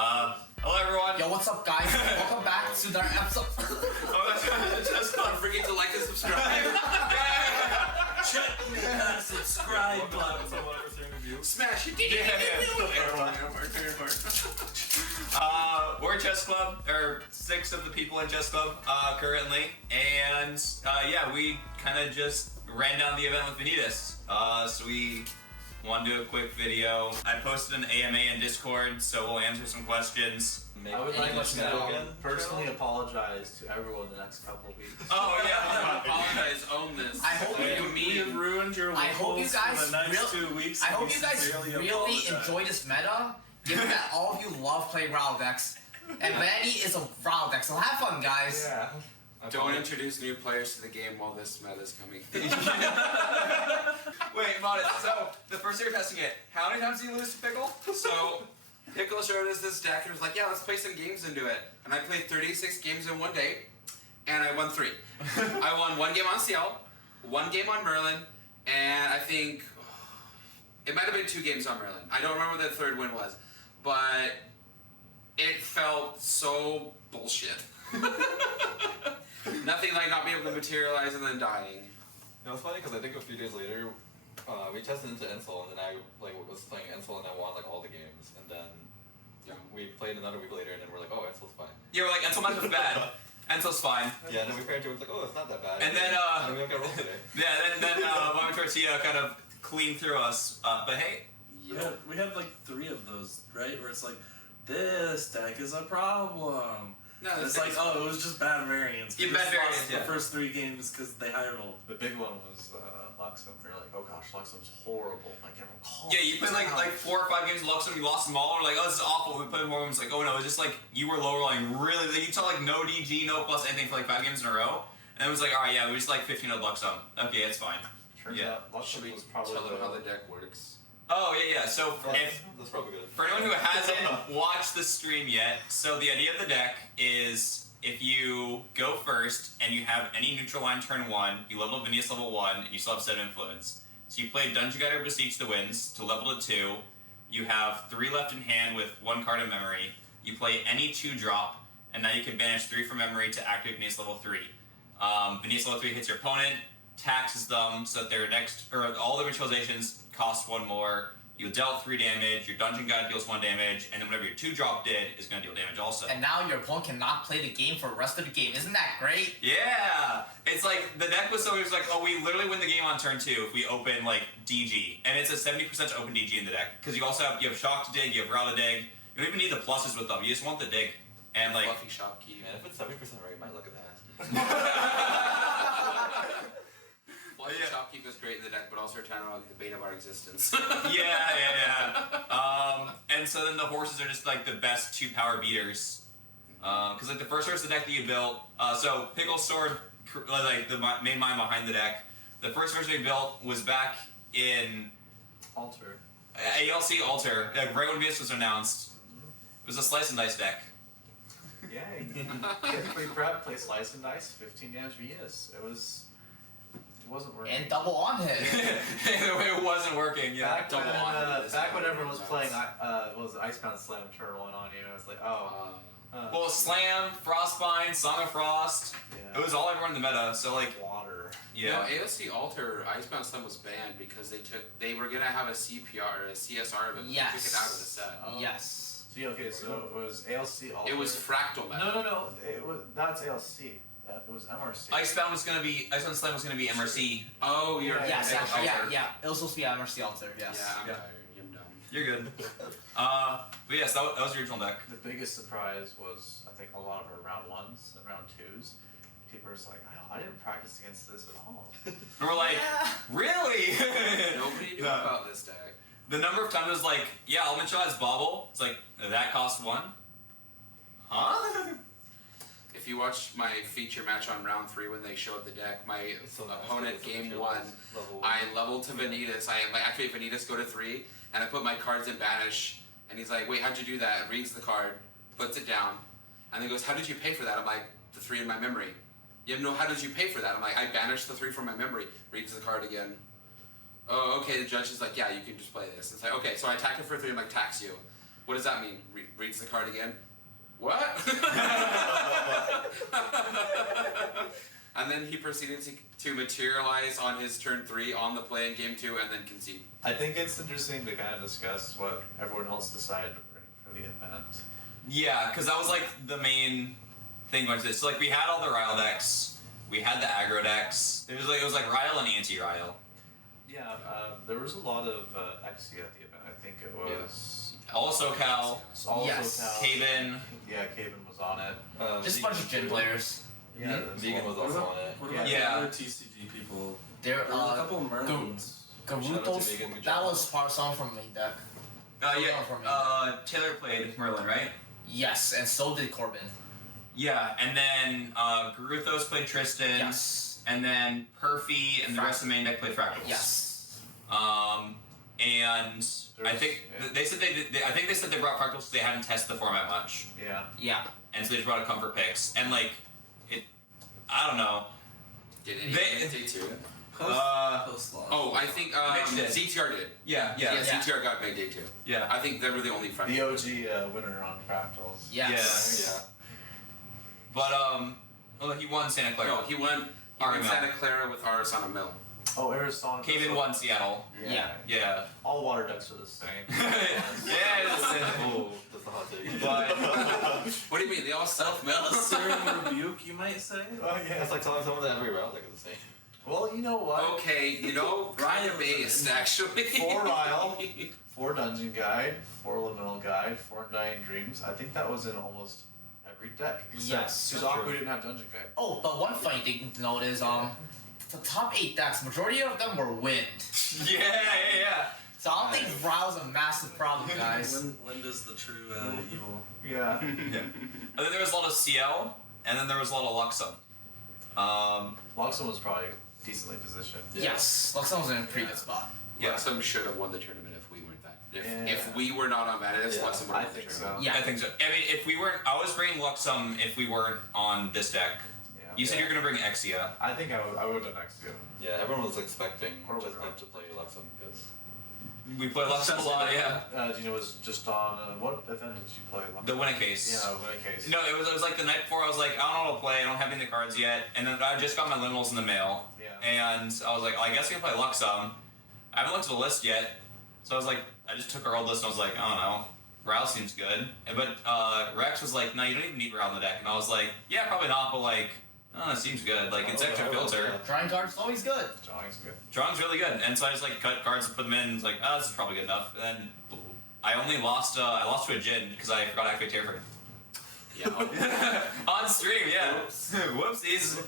Hello everyone. Yo, what's up, guys? Welcome back to our episode. Just don't forget to like and subscribe. Check that subscribe button. Smash it. We're Chess Club, or 6 of the people in Chess Club currently, and yeah, we kind of just ran down the event with Vanitas. So we want to do a quick video. I posted an AMA in Discord, so we'll answer some questions. I would like to personally apologize to everyone the next couple of weeks. Oh yeah, apologize. Own this. I hope we have ruined your locals for the next 2 weeks. I hope you guys really enjoy this meta, given that all of you love playing Rattle decks. And Vanny is a Rattle deck, so have fun, guys. Yeah. Don't introduce new players to the game while this meta is coming. Wait, Modest, so the first year testing it, how many times did you lose to Pickle? So, Pickle showed us this deck and was like, yeah, let's play some games into it. And I played 36 games in one day, and I won 3. I won 1 game on CL, 1 game on Merlin, and I think it might have been 2 games on Merlin. I don't remember what the third win was, but it felt so bullshit. Nothing like not being able to materialize and then dying. You know, it's funny because I think a few days later, we tested into Insel, and then I was playing Insel, and I won all the games, and then we played another week later, and then we're like, oh, Ensel's fine. You were like, Ensel match was bad. Ensel's fine. Yeah, and then we paired to it, it's like, oh, it's not that bad. And then and we don't get rolled today. yeah, then Mama Tortilla kind of cleaned through us. But hey, We had like 3 of those, right? Where it's like, this deck is a problem. No, it's like, oh, it was just bad variance. Yeah, bad variance, The first 3 games because they high rolled. The big one was Luxem. You're like, oh gosh, Luxem's horrible. Like, everyone calls yeah, you played like 4 or 5 games of Luxem, you lost them all. We're like, oh, this is awful. We played more games, like, oh no, it's just like you were low rolling really. Like, you saw like no DG, no plus anything for like 5 games in a row, and it was like, all right, yeah, we just like 15 of Luxem. Okay, it's fine. Yeah, Luxem was probably tell them how the deck works? Oh yeah. So that's probably good. for anyone who hasn't watched the stream yet, so the idea of the deck is if you go first and you have any neutral line turn 1, you level up Vanitas level 1, and you still have 7 influence. So you play Dungeon Guide or Beseech the Winds to level to 2. You have 3 left in hand with 1 card in memory. You play any 2-drop, and now you can banish 3 from memory to activate Vanitas level 3. Vanitas level 3 hits your opponent, taxes them so that their next, or all the ritualizations cost 1 more. You dealt 3 damage, your Dungeon Guide deals 1 damage, and then whatever your 2-drop did is going to deal damage also. And now your opponent cannot play the game for the rest of the game. Isn't that great? Yeah! It's like, the deck was so, it was like, oh, we literally win the game on turn 2 if we open, like, DG. And it's a 70% to open DG in the deck. Because you also have, you have Shock to dig, you have Route to dig. You don't even need the pluses with them, you just want the dig. And like... Fluffy Shopkeep. Man, if it's 70% right, you might look at that. Fluffy Shopkeep is great in the deck, but also kind of like the bane of our existence. yeah. And so then the horses are just like the best 2 power beaters. Because like the first horse of the deck that you built, so Picklesword, like the main mind behind the deck, the first version we built was back in Alter. ALC Alter, like right when Venus was announced. It was a slice and dice deck. Yeah, get free prep, play slice and dice, 15 damage Venus. It wasn't working. And double on hit. It wasn't working, yeah. Back when everyone was playing was Icebound Slam turn 1 on you, it was like, oh. Well, Slam, Frostbind, Song of Frost, Yeah. it was all everyone in the meta, so like... Water. Yeah. No, AOC Alter, Icebound Slam was banned because they were gonna have a CPR or a CSR, but they took it out of the set. Yes. See, okay, so it was ALC Alter. It was Fractal meta. No. It was that's ALC. It was MRC. Icebound Slam was gonna be MRC. Oh, you're Yes, right. yeah. It was supposed to be MRC Alter, yes. Yeah, I'm tired. I'm dumb. You're good. But yes, that was your original deck. The biggest surprise was, I think, a lot of our round 1s and round 2s. People were just like, I didn't practice against this at all. And we're like, really? Nobody knew about this deck. The number of times it was like, yeah, Elemental has Bobble. It's like, that costs 1? Huh? If you watched my feature match on round 3 when they showed the deck, my opponent game 1, I leveled to Vanitas. I activate Vanitas, go to 3, and I put my cards in banish. And he's like, wait, how'd you do that? Reads the card, puts it down, and then goes, how did you pay for that? I'm like, the 3 in my memory. You know, how did you pay for that? I'm like, I banished the 3 from my memory. Reads the card again. Oh, okay, the judge is like, yeah, you can just play this. It's like, okay, so I attacked it for 3, I'm like, tax you. What does that mean? Reads the card again. What? And then he proceeded to materialize on his turn 3 on the play in game 2 and then concede. I think it's interesting to kind of discuss what everyone else decided to bring for the event. Yeah, because that was like the main thing going to this. So like we had all the Ryle decks, we had the aggro decks. It was like Ryle and anti-Ryle. Yeah, there was a lot of XC at the event. I think it was Also Cal, also Yes. Cal. Caven. Yeah, Caven was on it. Just a bunch of gym players. Yeah, Vegan was What also about, on it. what about Yeah. the other TCG people? There There was a couple of Merlins. Shout out to Garutos. Vegan, good That job. was someone from main deck. Taylor played Merlin, right? Yes, and so did Corbin. Yeah, and then Garuthos played Tristan. Yes. And then Perfy and the rest of the main deck played Fractals. Yes. And I think they said I think they said they brought Fractals because they hadn't tested the format much, Yeah. Yeah. and so they just brought a comfort picks. And like, I don't know. Did anyone day 2? Post loss. Oh, I think Mitch did. ZTR did. Yeah, Yeah, yeah, ZTR got made day 2. yeah. I think they were the only front. The OG winner on Fractals. Yes. Yeah. But well, he won Santa Clara. No, he won Arizona. Santa Clara with Aris on a mill. Oh, Arizona. Caven won Seattle. Yeah. Yeah. All water decks are the same. Yes. Oh, that's a hot take. But What do you mean? They all self-mill? A searing rebuke, you might say? Oh yeah. That's like telling someone that every round deck is the same. Well, you know what? Okay, you know, Ryan based actually. 4 Ryle, 4 Dungeon Guide, 4 Liminal Guide, 4 Dying Dreams. I think that was in almost every deck. Yes. Suzaku didn't have Dungeon Guide. Oh, but one funny thing to note is the top 8 decks, majority of them were wind. yeah. So I don't think Ryle's a massive problem, guys. When does the true evil? Yeah. And then there was a lot of CL, and then there was a lot of Luxem. Luxem was probably decently positioned. Yes, Luxem was in a pretty good spot. Yeah. Luxem should have won the tournament if we weren't that. Yeah. If we were not on Vanitas, Yeah, Luxem would I have won the think tournament. so. Yeah. I think so. I mean, if we weren't, I was bringing Luxem if we weren't on this deck. Yeah. You said you're gonna bring Exia. I think I would have next year. Yeah, everyone was expecting Or just Withdraw. them to play Luxem because We play Luxem a lot, yeah. Do you know, it was just on what event did you play? The winning case. Yeah, winning case. No, it was like the night before. I was like, I don't know how to play. I don't have any of the cards yet. And then I just got my liminals in the mail. Yeah. And I was like, I guess I can play Luxem. I haven't looked at the list yet. So I was like, I just took our old list and I was like, I don't know. Ral seems good. But Rex was like, no, you don't even need Ral in the deck. And I was like, yeah, probably not, but like, oh, it seems good. Like, it's extra filter. Drawing cards always good. Drawing's good. Drawing's really good. And so I just like cut cards and put them in. It's like, oh, this is probably good enough. And then I only lost, I lost to a Jin because I forgot to activate Terriford. Yeah. On stream, yeah. Whoopsies.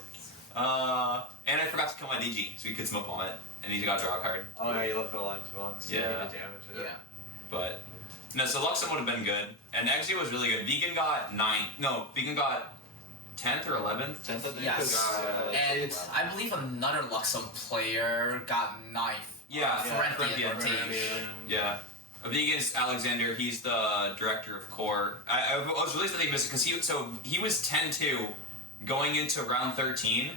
And I forgot to kill my DG, so he could smoke bomb it, and he got a draw card. Oh yeah, you left it alive too long. So Yeah. you did damage to it. Yeah. But no, so Luxem would have been good, and Exia was really good. Vegan got 9th. No, Vegan got 10th or 11th. 10th, I think. Yes. And Wow. I believe another Luxem player got 9th. Yeah, Corinthian Corinthian. team. Yeah. Vegan's Alexander. He's the director of core. I was really sad that he missed it because he was 10-2 going into round 13,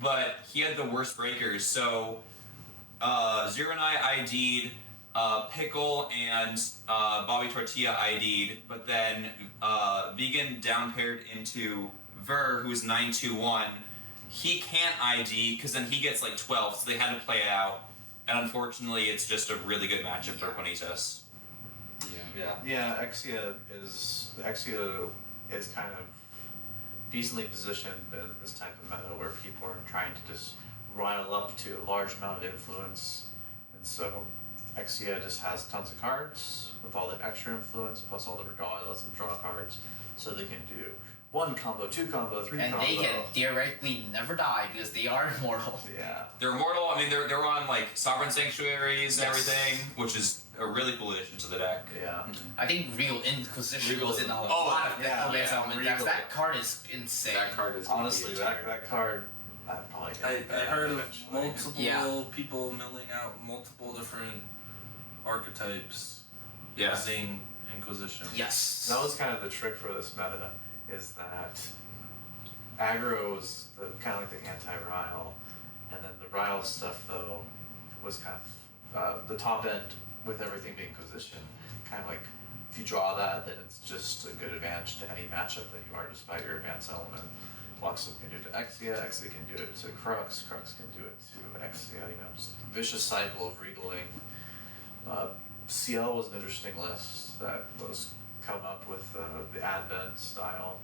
but he had the worst breakers. So Zero and I ID'd, Pickle and Bobby Tortilla ID'd, but then Vegan down paired into Ver, who's 9-2-1. He can't ID because then he gets like 12, so they had to play it out. And unfortunately, it's just a really good matchup for Vanitas. Yeah. Yeah, Exia is kind of decently positioned in this type of meta where people are trying to just rile up to a large amount of influence, and so Exia just has tons of cards with all the extra influence plus all the regalia lets them draw cards, so they can do 1 combo, 2 combo, 3 And combo. they can theoretically never die because they are immortal. Yeah. They're immortal. I mean, they're on like Sovereign Sanctuaries and Yes. everything, which is a really cool addition to the deck. Yeah. I think Real Inquisition Regal was in a is- lot of yeah, decks yeah, element Regal. decks. That card is insane. That card is gonna Honestly, be a terror. that card, I'd probably get I heard of eventually. multiple Yeah. people milling out multiple different archetypes Yeah. using Inquisition. Yes. That was kind of the trick for this meta, is that aggro was kind of like the anti-Ryle, and then the Ryle stuff though was kind of the top end with everything being positioned, kind of like if you draw that, then it's just a good advantage to any matchup that you are, despite your advanced element. Luxel can do it to Exia, Exia can do it to Crux, Crux can do it to Exia, you know, just vicious cycle of regaling. CL was an interesting list that was come up with the Advent style.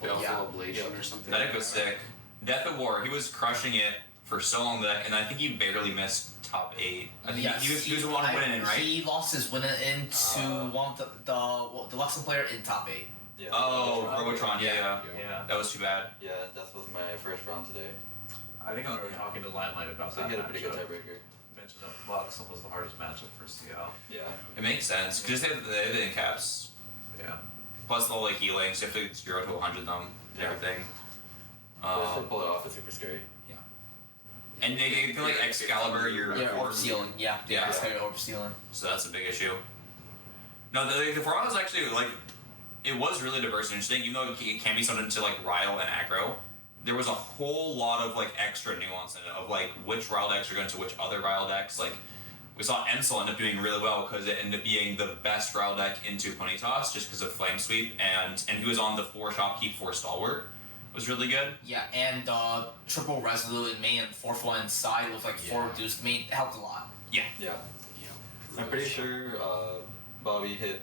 Baleful Ablation or something. That was sick. Death of War, he was crushing it for so long that, and I think he barely missed top 8. I think he was the one winning in, right? He lost his winner in to one of the Luxem player in top 8. Yeah. Oh, Robotron, yeah. Yeah. That was too bad. Yeah, that was my first round today. I think I'm talking to Limelight about So that. he had a pretty good matchup. tiebreaker. Mentioned that Luxel was the hardest matchup for CL. Yeah. It makes sense, because they have the in caps. Yeah. Plus the whole like healing, so you have to 0 to 100 them and everything. Just to pull it off is super scary. And they feel like Excalibur, you're Orb Stealing. Yeah. Yeah. Orb Stealing. So that's a big issue. No, the format was actually like, it was really diverse and interesting, even though it can be something to like Ryle and Aggro. There was a whole lot of like extra nuance in it, of like which Ryle decks are going to which other Ryle decks. Like, we saw Ensel end up doing really well because it ended up being the best Ryle deck into Vanitas just because of Flame Sweep, and he was on the 4 Shopkeep, 4 Stalwart. Was really good. Yeah, and triple Resolute in main and 4th one inside with like 4 reduced main helped a lot. Yeah. Yeah. I'm pretty sure Bobby hit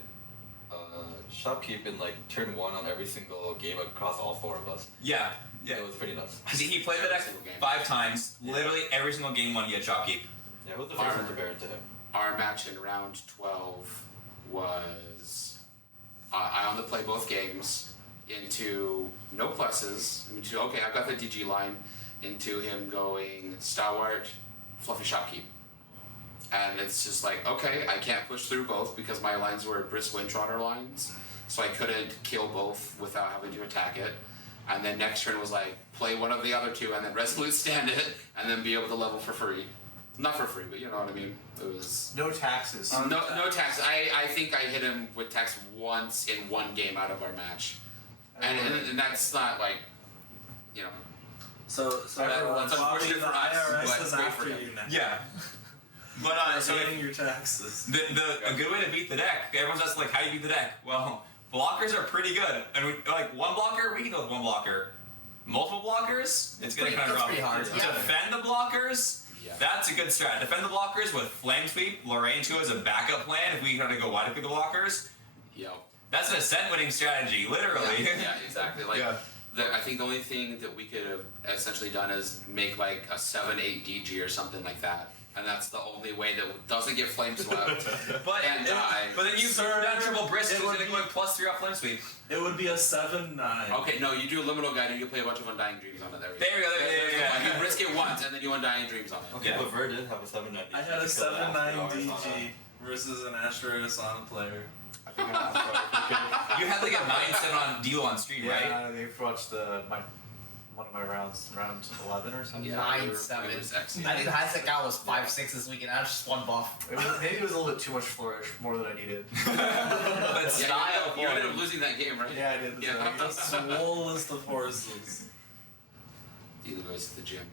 Shopkeep in like turn 1 on every single game across all 4 of us. Yeah. It was pretty nuts. He played the deck 5 times. Literally every single game 1 he had Shopkeep. Yeah, it was the first one compared to him. Our match in round 12 was I only play both games into no pluses, into okay, I've got the DG line, into him going Stalwart, Fluffy Shopkeep. And it's just like, okay, I can't push through both because my lines were Brisk Windtrotter lines, so I couldn't kill both without having to attack it. And then next turn was like, play one of the other 2 and then Resolute stand it, and then be able to level for free. Not for free, but you know what I mean? It was... No taxes. No tax. I think I hit him with tax once in 1 game out of our match. And that's not like, you know... So That's Bobby, unfortunate the for us, IRS but is great after for him. you now. Yeah. But so Paying your taxes. a good way to beat the deck, everyone's just like, how do you beat the deck? Well, blockers are pretty good. And we like one blocker, we can go with one blocker. Multiple blockers, it's gonna kind of rough. pretty hard. Yeah. Defend the blockers, that's a good strat. Defend the blockers with Flame Sweep, Lorraine 2 as a backup plan if we gotta go wide up with the blockers. Yep. That's an Ascent winning strategy, literally. Yeah, exactly. Like, I think the only thing that we could have essentially done is make like a 7-8 DG or something like that. And that's the only way that doesn't get flame swept and die. But then you down triple Brisk, who's gonna go +3 off Flame Sweep. It would be a 7-9. Okay, no, you do a liminal guide and you play a bunch of Undying Dreams on it. There There we go, yeah. You risk it once and then you Undying Dreams on it. Okay, Yeah. but Ver did have a 7-9 DG. I had a to kill the 7-9 after hours DG versus an Asterisk on a player. You had like a 9-7 on deal on stream, right? Yeah, they've watched one of my rounds, round 11 or something. 9-7. It was excellent. I think the highest I got was 5-6 this weekend. I was just 1 buff. Maybe it was a little bit too much flourish, more than I needed. But style, you ended up losing that game, right? Yeah, I did. Yeah. Swolest of horses. Dealer goes to the gym.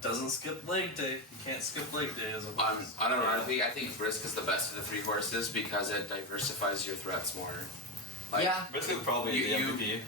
Doesn't skip leg day. You can't skip leg day as a horse. Unironically, I think Brisk is the best of the 3 horses because it diversifies your threats more. Like, Yeah. Risk is probably the MVP.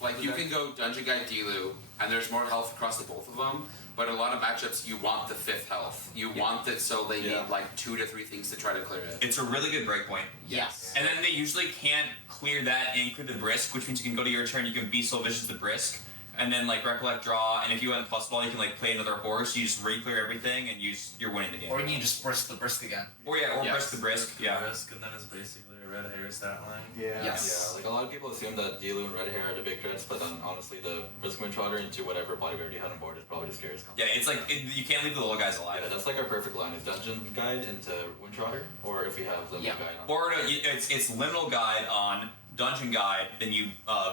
Like, you can go Dungeon Guide Dilu, and there's more health across the both of them, but in a lot of matchups, you want the 5th health. You want it so they need like 2 to 3 things to try to clear it. it's a really good breakpoint. Yes. And then they usually can't clear that and clear the Brisk, which means you can go to your turn, you can be so vicious the Brisk, and then like Recollect draw, and if you have plus ball, you can like play another horse, you just re-clear everything, and you're winning the game. Or you can just brisk the brisk again. Or Brisk the Brisk, yeah. Risk, and then it's basically a red hair stat line. Yeah. Yes. Yeah, like a lot of people assume that Dilu and Red Hair are the big threats, but then honestly, the Brisk Windtrotter into whatever body we already had on board is probably the scariest. Yeah, it's like, you can't leave the little guys alive. Yeah, that's like our perfect line. Is Dungeon Guide into Windtrotter, or if we have Limit Guide on. Or it's Liminal Guide on Dungeon Guide, then you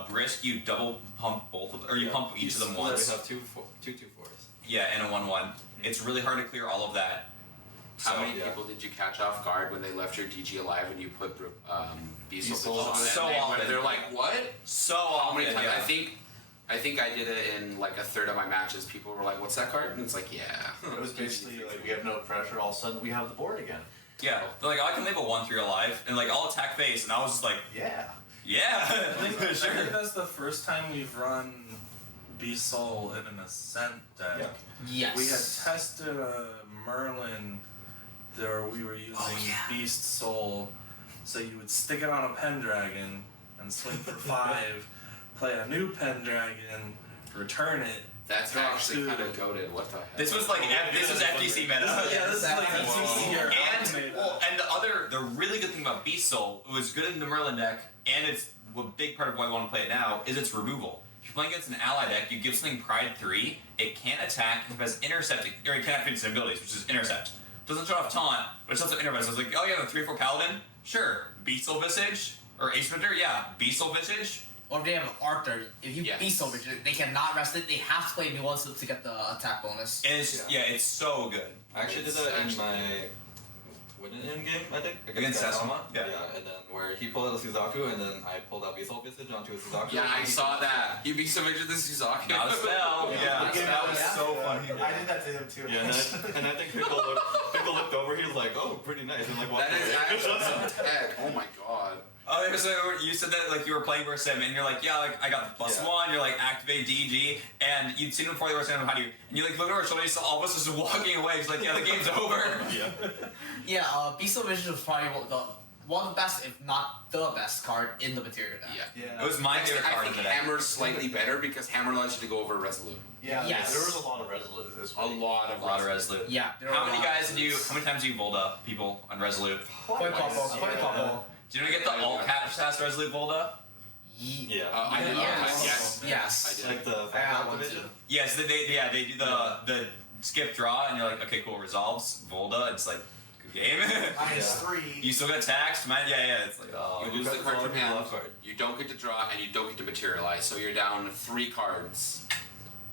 Brisk, you double pump both of, or you pump each of them So once. we have two 2/4s. Yeah, and a 1/1. It's really hard to clear all of that. How So, many people did you catch off guard when they left your DG alive and you put Beast Soul on it? so And often. they're like, what? So How often, many times? yeah. I think I did it in like a third of my matches. People were like, "What's that card?" And it's like, "Yeah." It was basically like we have no pressure. All of a sudden we have the board again. Yeah, they're like, oh, I can leave a 1/3 alive, and like I'll attack face, and I was just like, Yeah. yeah, I think sure. that's the first time we've run Beast Soul in an Ascent deck. Yes. We had tested a Merlin there we were using Beast Soul, so you would stick it on a Pendragon and swing for 5, play a new Pendragon, return it. That's draw actually 2. kind of goated. What the heck? This was like this was FTC meta. Yeah, this is like FTC or And the really good thing about Beast Soul, it was good in the Merlin deck, and it's a big part of why I want to play it now, is its removal. If you're playing against an ally deck, you give something Pride 3, it can't attack, and if it has Intercept, or it can't activate its abilities, which is Intercept. Doesn't show off Taunt, but it's also Intercept. So I was like, oh yeah, the 3/4 Paladin? Sure. Beast Soul Visage? Or Ace Splinter? Yeah. Beast Soul Visage? Or if they have an Arthur, if you Beast Soul, they cannot rest it. They have to play new ones to get the attack bonus. And it's it's so good. I actually did that in my in game, I think. Against Sasama? Yeah, and then where he pulled out the Suzaku, and then I pulled out Beast Soul Visage onto a Suzaku. Yeah, I saw that. You'd be so much of the Suzaku. Not a spell. Yeah, that was so funny. I did that to him too. Yeah, and I think Pickle looked over, he was like, oh, pretty nice. And like, That is actually some tech. Oh my god. Oh, so you said that like you were playing versus him, and you're like, yeah, like I got the +1. You're like activate DG, and you'd seen him before they were saying how do you, and you like look over our shoulder, you saw all of us just walking away. He's like, yeah, the game's over. Yeah, Beast Soul Vision was probably one of the best, if not the best card in the material deck. It was my favorite card I in think the deck. Hammer's slightly better because Hammer allows you to go over Resolute. Yeah, Yes. there was a lot of Resolute this A week. lot of Resolute. Yeah. How many times did you Volda people on Resolute? Quite a couple. Did we get the all cap fast Resolute Volda? Yeah. I did. Yes. Yes. I did. Like the I got one division. too. Yes, they do the skip draw, and you're like, okay, cool, resolves Volda. It's like good game. -3. You still get taxed, man. Yeah. It's like You lose the card from hand. love card. You don't get to draw, and you don't get to materialize. So you're down 3 cards.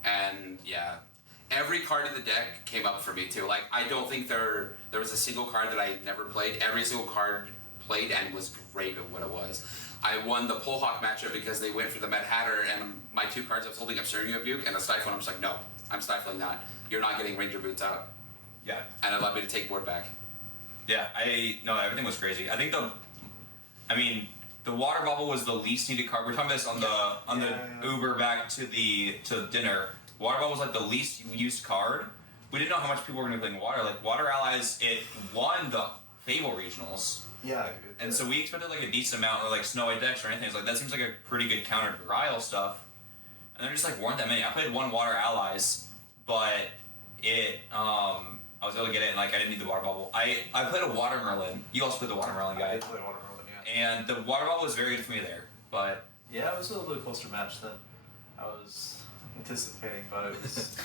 And yeah, every card in the deck came up for me too. Like I don't think there was a single card that I never played. Every single card played and was great at what it was. I won the Polehawk matchup because they went for the Mad Hatter, and my 2 cards I was holding up Searing Rebuke and a Stifle, and I'm just like, no, I'm stifling that. You're not getting Ranger Boots out. Yeah. And it allowed me to take board back. Yeah, everything was crazy. I think the water bubble was the least needed card. We're talking about this on the Uber back to dinner. Water bubble was like the least used card. We didn't know how much people were going to be playing water. Like Water Allies, it won the Fable regionals. Yeah. And so we expected like a decent amount of like Snow White decks or anything. It's like that seems like a pretty good counter to Ryle stuff. And there just like weren't that many. I played 1 Water Allies, but I was able to get it and like I didn't need the water bubble. I played a Water Merlin. You also played the Water Merlin I guy. did play Watermelon, yeah. And the water bubble was very good for me there. But Yeah, it was a little bit closer match than I was anticipating, but it was.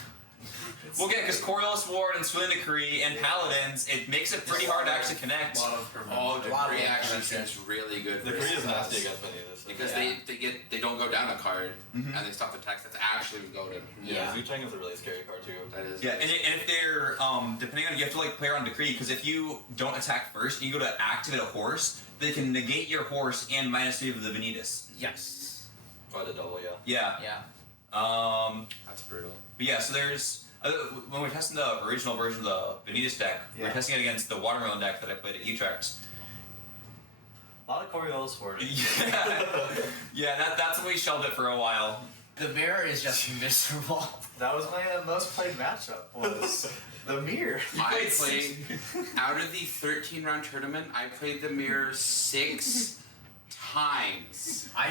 well, yeah, because Coriolis Ward and Swilling Decree and Paladins, it makes it pretty hard to actually connect. A lot of permanent. Oh, lot of Decree actually connection. seems really good. The for Kree is us. nasty against Vanitas. Because they don't go down a card and they stop the text. That's actually goaded. Yeah, Zuchang is a really scary card too. That is. Yeah, and if they're depending on, you have to like play around Decree, because if you don't attack first and you go to activate a horse, they can negate your horse and -3 of the Vanitas. Yes. Oh, the double, yeah. Yeah. Yeah. That's brutal. But yeah, so there's when we're testing the original version of the Vanitas deck, we're testing it against the Watermelon deck that I played at Utrecht. A lot of Coriolis for it. Yeah, that's when we shelved it for a while. The mirror is just miserable. That was my most played matchup, was the mirror. I played out of the 13-round tournament. I played the mirror 6 times. I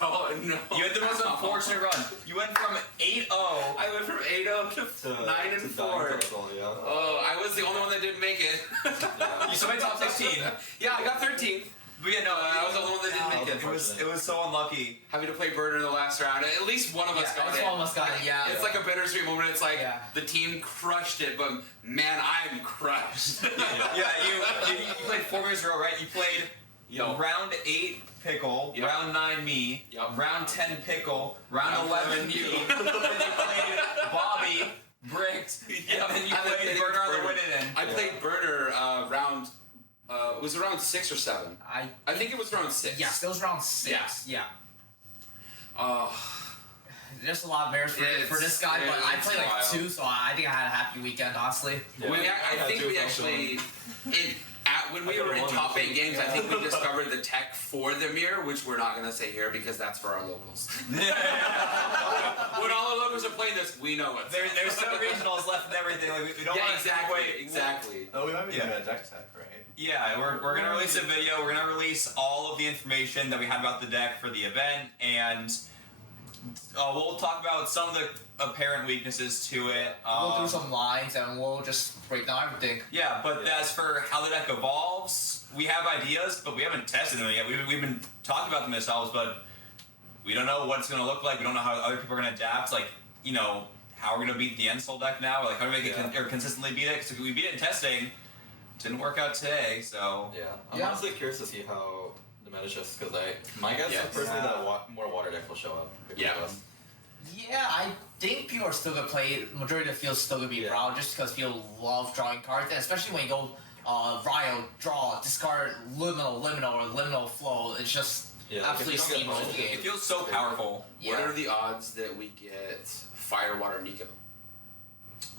don't know. You had the most unfortunate run. You went from 8-0. I went from 8-0 to 9-4. Oh, I was the only one that didn't make it. You still made top 16. Yeah, I got 13. But yeah, no, I was the only one that didn't make it. It was so unlucky. Having to play Burner in the last round. At least one of us got it. One of us got it. Yeah. It's like a bittersweet moment. It's like the team crushed it, but man, I'm crushed. Yeah, you played 4 games in a row, right? You played round 8 Pickle, round 9 me, round 10 Pickle, round 11 you. Then you played Bobby, Bricked, and then you played Burner on the winning end. I played Burner round. Was it round 6 or 7? I think it was round 6. Yeah, still was round 6. Yeah. Yeah. there's a lot of mirrors for this guy, but I played like wild. 2, so I think I had a happy weekend, honestly. Yeah, I think we actually, when we were in top 8 games, I think we discovered the tech for the mirror, which we're not going to say here because that's for our locals. When all our locals are playing this, we know it. There's no regionals left and everything. Like, we don't want to exactly. Oh, we might be doing a deck tech, right? Yeah, we're gonna release a video. We're gonna release all of the information that we had about the deck for the event, and we'll talk about some of the apparent weaknesses to it. We'll do some lines and we'll just break down everything. Yeah, but as for how the deck evolves, we have ideas, but we haven't tested them yet. We've been talking about them ourselves, but we don't know what it's gonna look like. We don't know how other people are gonna adapt. Like, you know, how we're gonna beat the End Soul deck now. Like, how to make it or consistently beat it. Because we beat it in testing. Didn't work out today, so Yeah, I'm honestly curious to see how the meta shifts because my guess is personally that more water deck will show up. Yeah. Yeah, I think people are still gonna play. Majority of the field's still gonna be Rao, just because people love drawing cards, and especially when you go Ryo, draw, discard, liminal flow. It's just absolutely steamroll the game. it feels so powerful. Yeah. What are the odds that we get Fire Water Nico?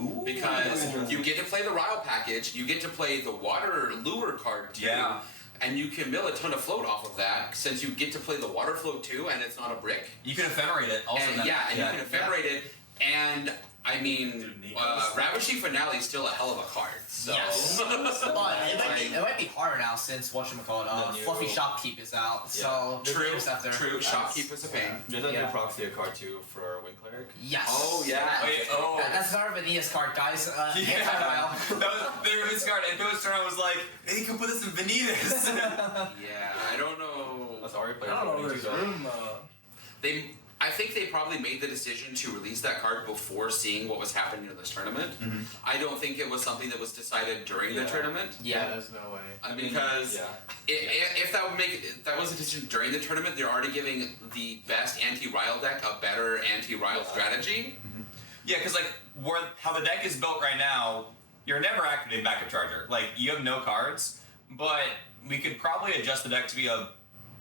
Ooh. Because you get to play the Ryle package, you get to play the Water Lure card too, Yeah. and you can mill a ton of float off of that since you get to play the Water Float too, and it's not a brick. You can ephemerate it. Also, And you can ephemerate it, and I mean, Ravishing Finale is still a hell of a card. So. Yes. But it might be harder now since whatchamacallit, Fluffy Shopkeep is out. So True. after. Shopkeep is a pain. There's a new proxy card too for Wind Cleric. Yes. Oh yeah. That's our Vanitas card, guys. Yeah. They were this card, and Phil's turn was like, hey, you can put this in Vanitas. Yeah, I don't know. That's already played. I don't know. There's room though. I think they probably made the decision to release that card before seeing what was happening in this tournament. Mm-hmm. I don't think it was something that was decided during the tournament. Yeah. There's no way. Because if that was a decision during the tournament, they're already giving the best anti-Ryle deck a better anti-Ryle strategy. Yeah, because like how the deck is built right now, you're never activating backup charger. Like, you have no cards, but we could probably adjust the deck to be a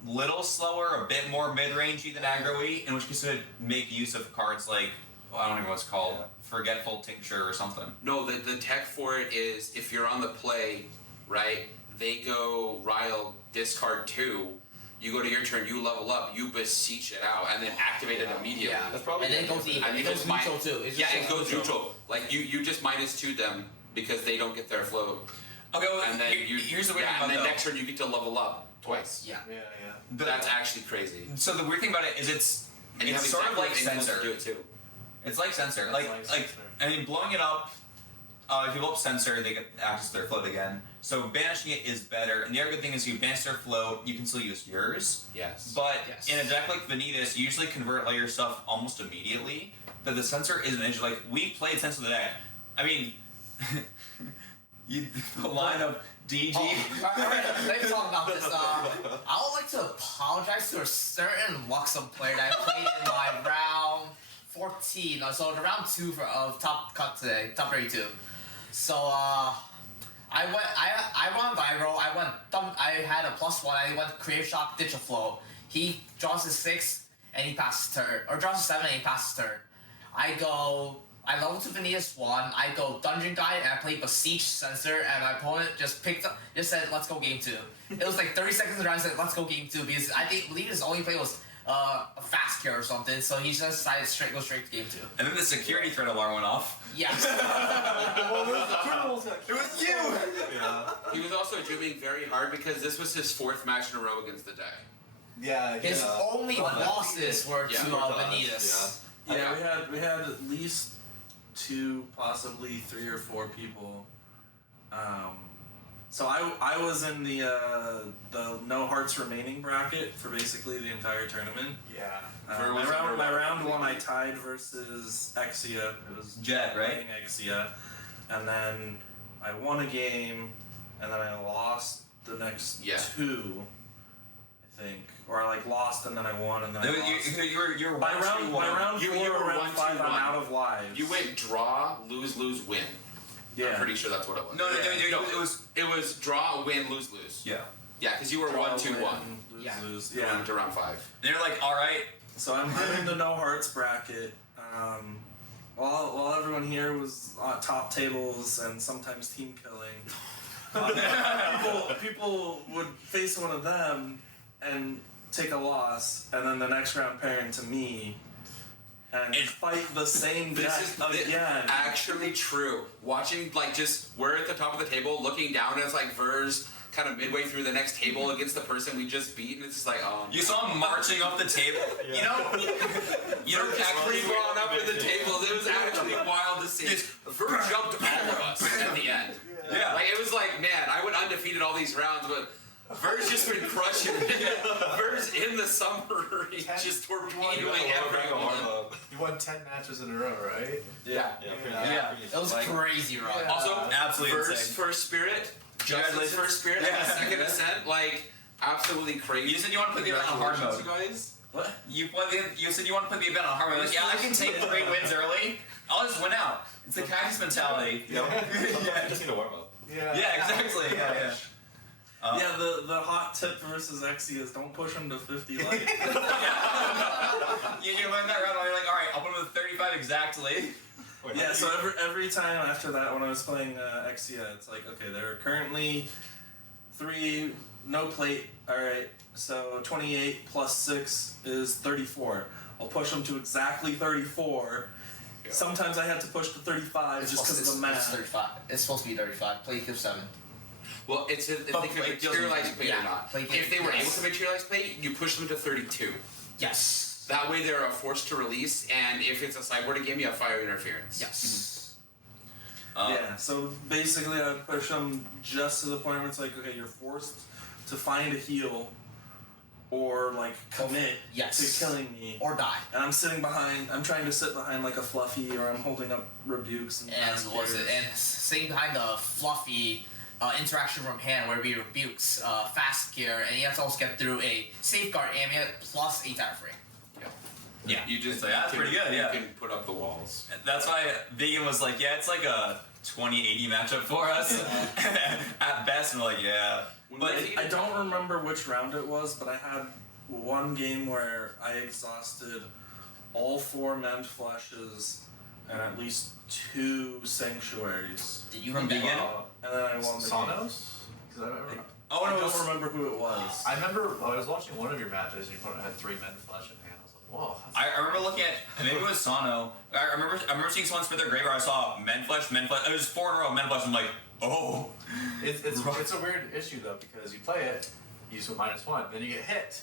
little slower, a bit more mid-rangey than aggro-y, in which case it would make use of cards like, I don't even know what it's called, Forgetful Tincture or something. No, the tech for it is if you're on the play, right, they go Ryle, discard 2, you go to your turn, you level up, you beseech it out, and then activate it immediately. Yeah. That's probably And then it goes even. And It goes neutral too. It's just it goes neutral. Like you just -2 them because they don't get their float. Okay, well, And then here's the weird thing and about then though. next turn you get to level up twice. Yeah. Yeah. That's actually crazy. So the weird thing about it is it's And sort of like influence Censor. to do it too. It's like Censor. It's Like, like Censor. I mean, blowing it up, if you blow up Censor, they get access to their float again. So banishing it is better. And the other good thing is you banish their float, you can still use yours. Yes. But Yes. in a deck like Vanitas, you usually convert all your stuff almost immediately. But the Censor is an issue. Like, we played Censor the deck. I mean, the line of DG. Alright, let me talk about this. I would like to apologize to a certain Luxem player that I played in my round 14. So the round 2 of Top Cut today, Top 32. So I won Gyro. I had a +1. I went Creative Shock, Ditch a Flow. He draws his 6 and he passes turn, or draws his 7 and he passes turn. I level to Vanitas 1, I go Dungeon Guide, and I play Beseech Censor, and my opponent just said, let's go game 2. It was like 30 seconds around, said, let's go game 2, because I believe his only play was a fast cure or something, so he just decided to go straight to game 2. And then the security threat alarm went off. Yes. It was you! Yeah. He was also doing very hard because this was his 4th match in a row against the deck. Yeah. His only losses were to Vanitas. Yeah, we had at least 2, possibly 3 or 4 people. So I was in the no hearts remaining bracket for basically the entire tournament. Yeah. My round 1 I tied versus Exia. It was Jet, right? playing Exia, and then I won a game, and then I lost the next 2. I think, or I like lost and then I won and then I lost. You're By round 4 You were or round 1, 2, 5, I'm 1. out of lives. You went draw, lose, win. Yeah. I'm pretty sure that's what it was. No, it was draw, win, lose. yeah. Yeah, because you were Draw, 1, 2, 1. lose, Yeah. lose. You Yeah. went to round 5. And you're like, all right, So I'm in the no hearts bracket. While everyone here was on top tables and sometimes team killing, people would face one of them and take a loss, and then the next round pair into me and fight the same deck again. Actually true. Watching, like, just we're at the top of the table, looking down as like Ver's kind of midway through the next table against the person we just beat, and it's just like, oh. You saw him marching up the table. You know, actually brought up to the table. It was actually wild to see. Ver jumped all of us at the end. Yeah. Like, it was like, man, I went undefeated all these rounds, but Ver's just been crushing it. Ver's in the summer, he's just torpedoing everyone. You won 10 matches in a row, right? Yeah. It was crazy, right? Also, absolutely Ver's insane. First Spirit, Justin's First Spirit, and the second Ascent, like, absolutely crazy. You said you want to put the event on hard mode. You guys? What? You said you want to put the event on hard mode. Like, yeah, I can take 3 wins early. I'll just win out. It's the cactus mentality. You just need a warm up. Yeah, exactly. Yeah. The hot tip versus Xe is don't push him to 50 light. You learn that round. You're like, all right, I'll put him with 35 exactly. Yeah, so every time after that, when I was playing Xia, it's like, okay, there are currently 3, no plate, alright, so 28 plus 6 is 34. I'll push them to exactly 34. Yeah. Sometimes I had to push to 35 just because of the math. It's 35. It's supposed to be 35. Plate gives 7. Well, it's if they could materialize plate or not. If they were able to materialize plate, you push them to 32. Yes. That way they're a force to release, and if it's a sideboarding game, you have fire interference. Yes. Yeah, so basically I push them just to the point where it's like, okay, you're forced to find a heal or like commit to killing me. Or die. And I'm trying to sit behind like a Fluffy, or I'm holding up rebukes and sitting behind the Fluffy interaction from hand where we rebukes fast gear, and you have to also get through a safeguard ambient plus 8 out of free. Yeah, You just that's pretty good. You can put up the walls. That's why Vegan was like, yeah, it's like a 20-80 matchup for us at best. And we're like, yeah. But I don't remember which round it was, but I had one game where I exhausted all 4 Mend Flashes and at least 2 Sanctuaries. Did you From remember? Vegan? And then I won the game. Sonos? Oh, no, I don't remember who it was. I remember I was watching one of your matches and your opponent had 3 men flash in hand. I was like, whoa. I remember looking at, maybe it was Sano. I remember seeing someone spit their graveyard. I saw Men Flesh. It was 4 in a row, Men Flesh. I'm like, oh. It's a weird issue though, because you play it, you use a -1, then you get hit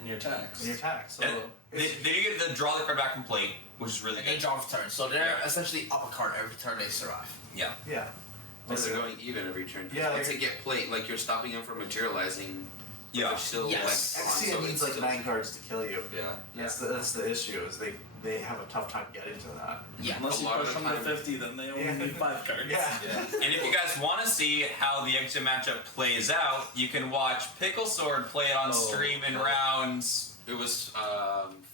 In your tax. So And then you get to draw the card back from plate, which is really And they good. draw turn, so they're essentially up a card every turn they survive. Yeah. yeah. Unless they're going even every turn. Yeah, Once like- they get plate, like you're stopping them from materializing. But Yeah. they're still Yes. like. Xia needs like 9 cards to kill you. Yeah. That's the issue, is they have a tough time getting to that. Yeah. Unless A you lot push of the them to time- 50, then they only need 5 cards. Yeah. And if you guys want to see how the extra matchup plays out, you can watch Picklesword play it on stream in rounds. It was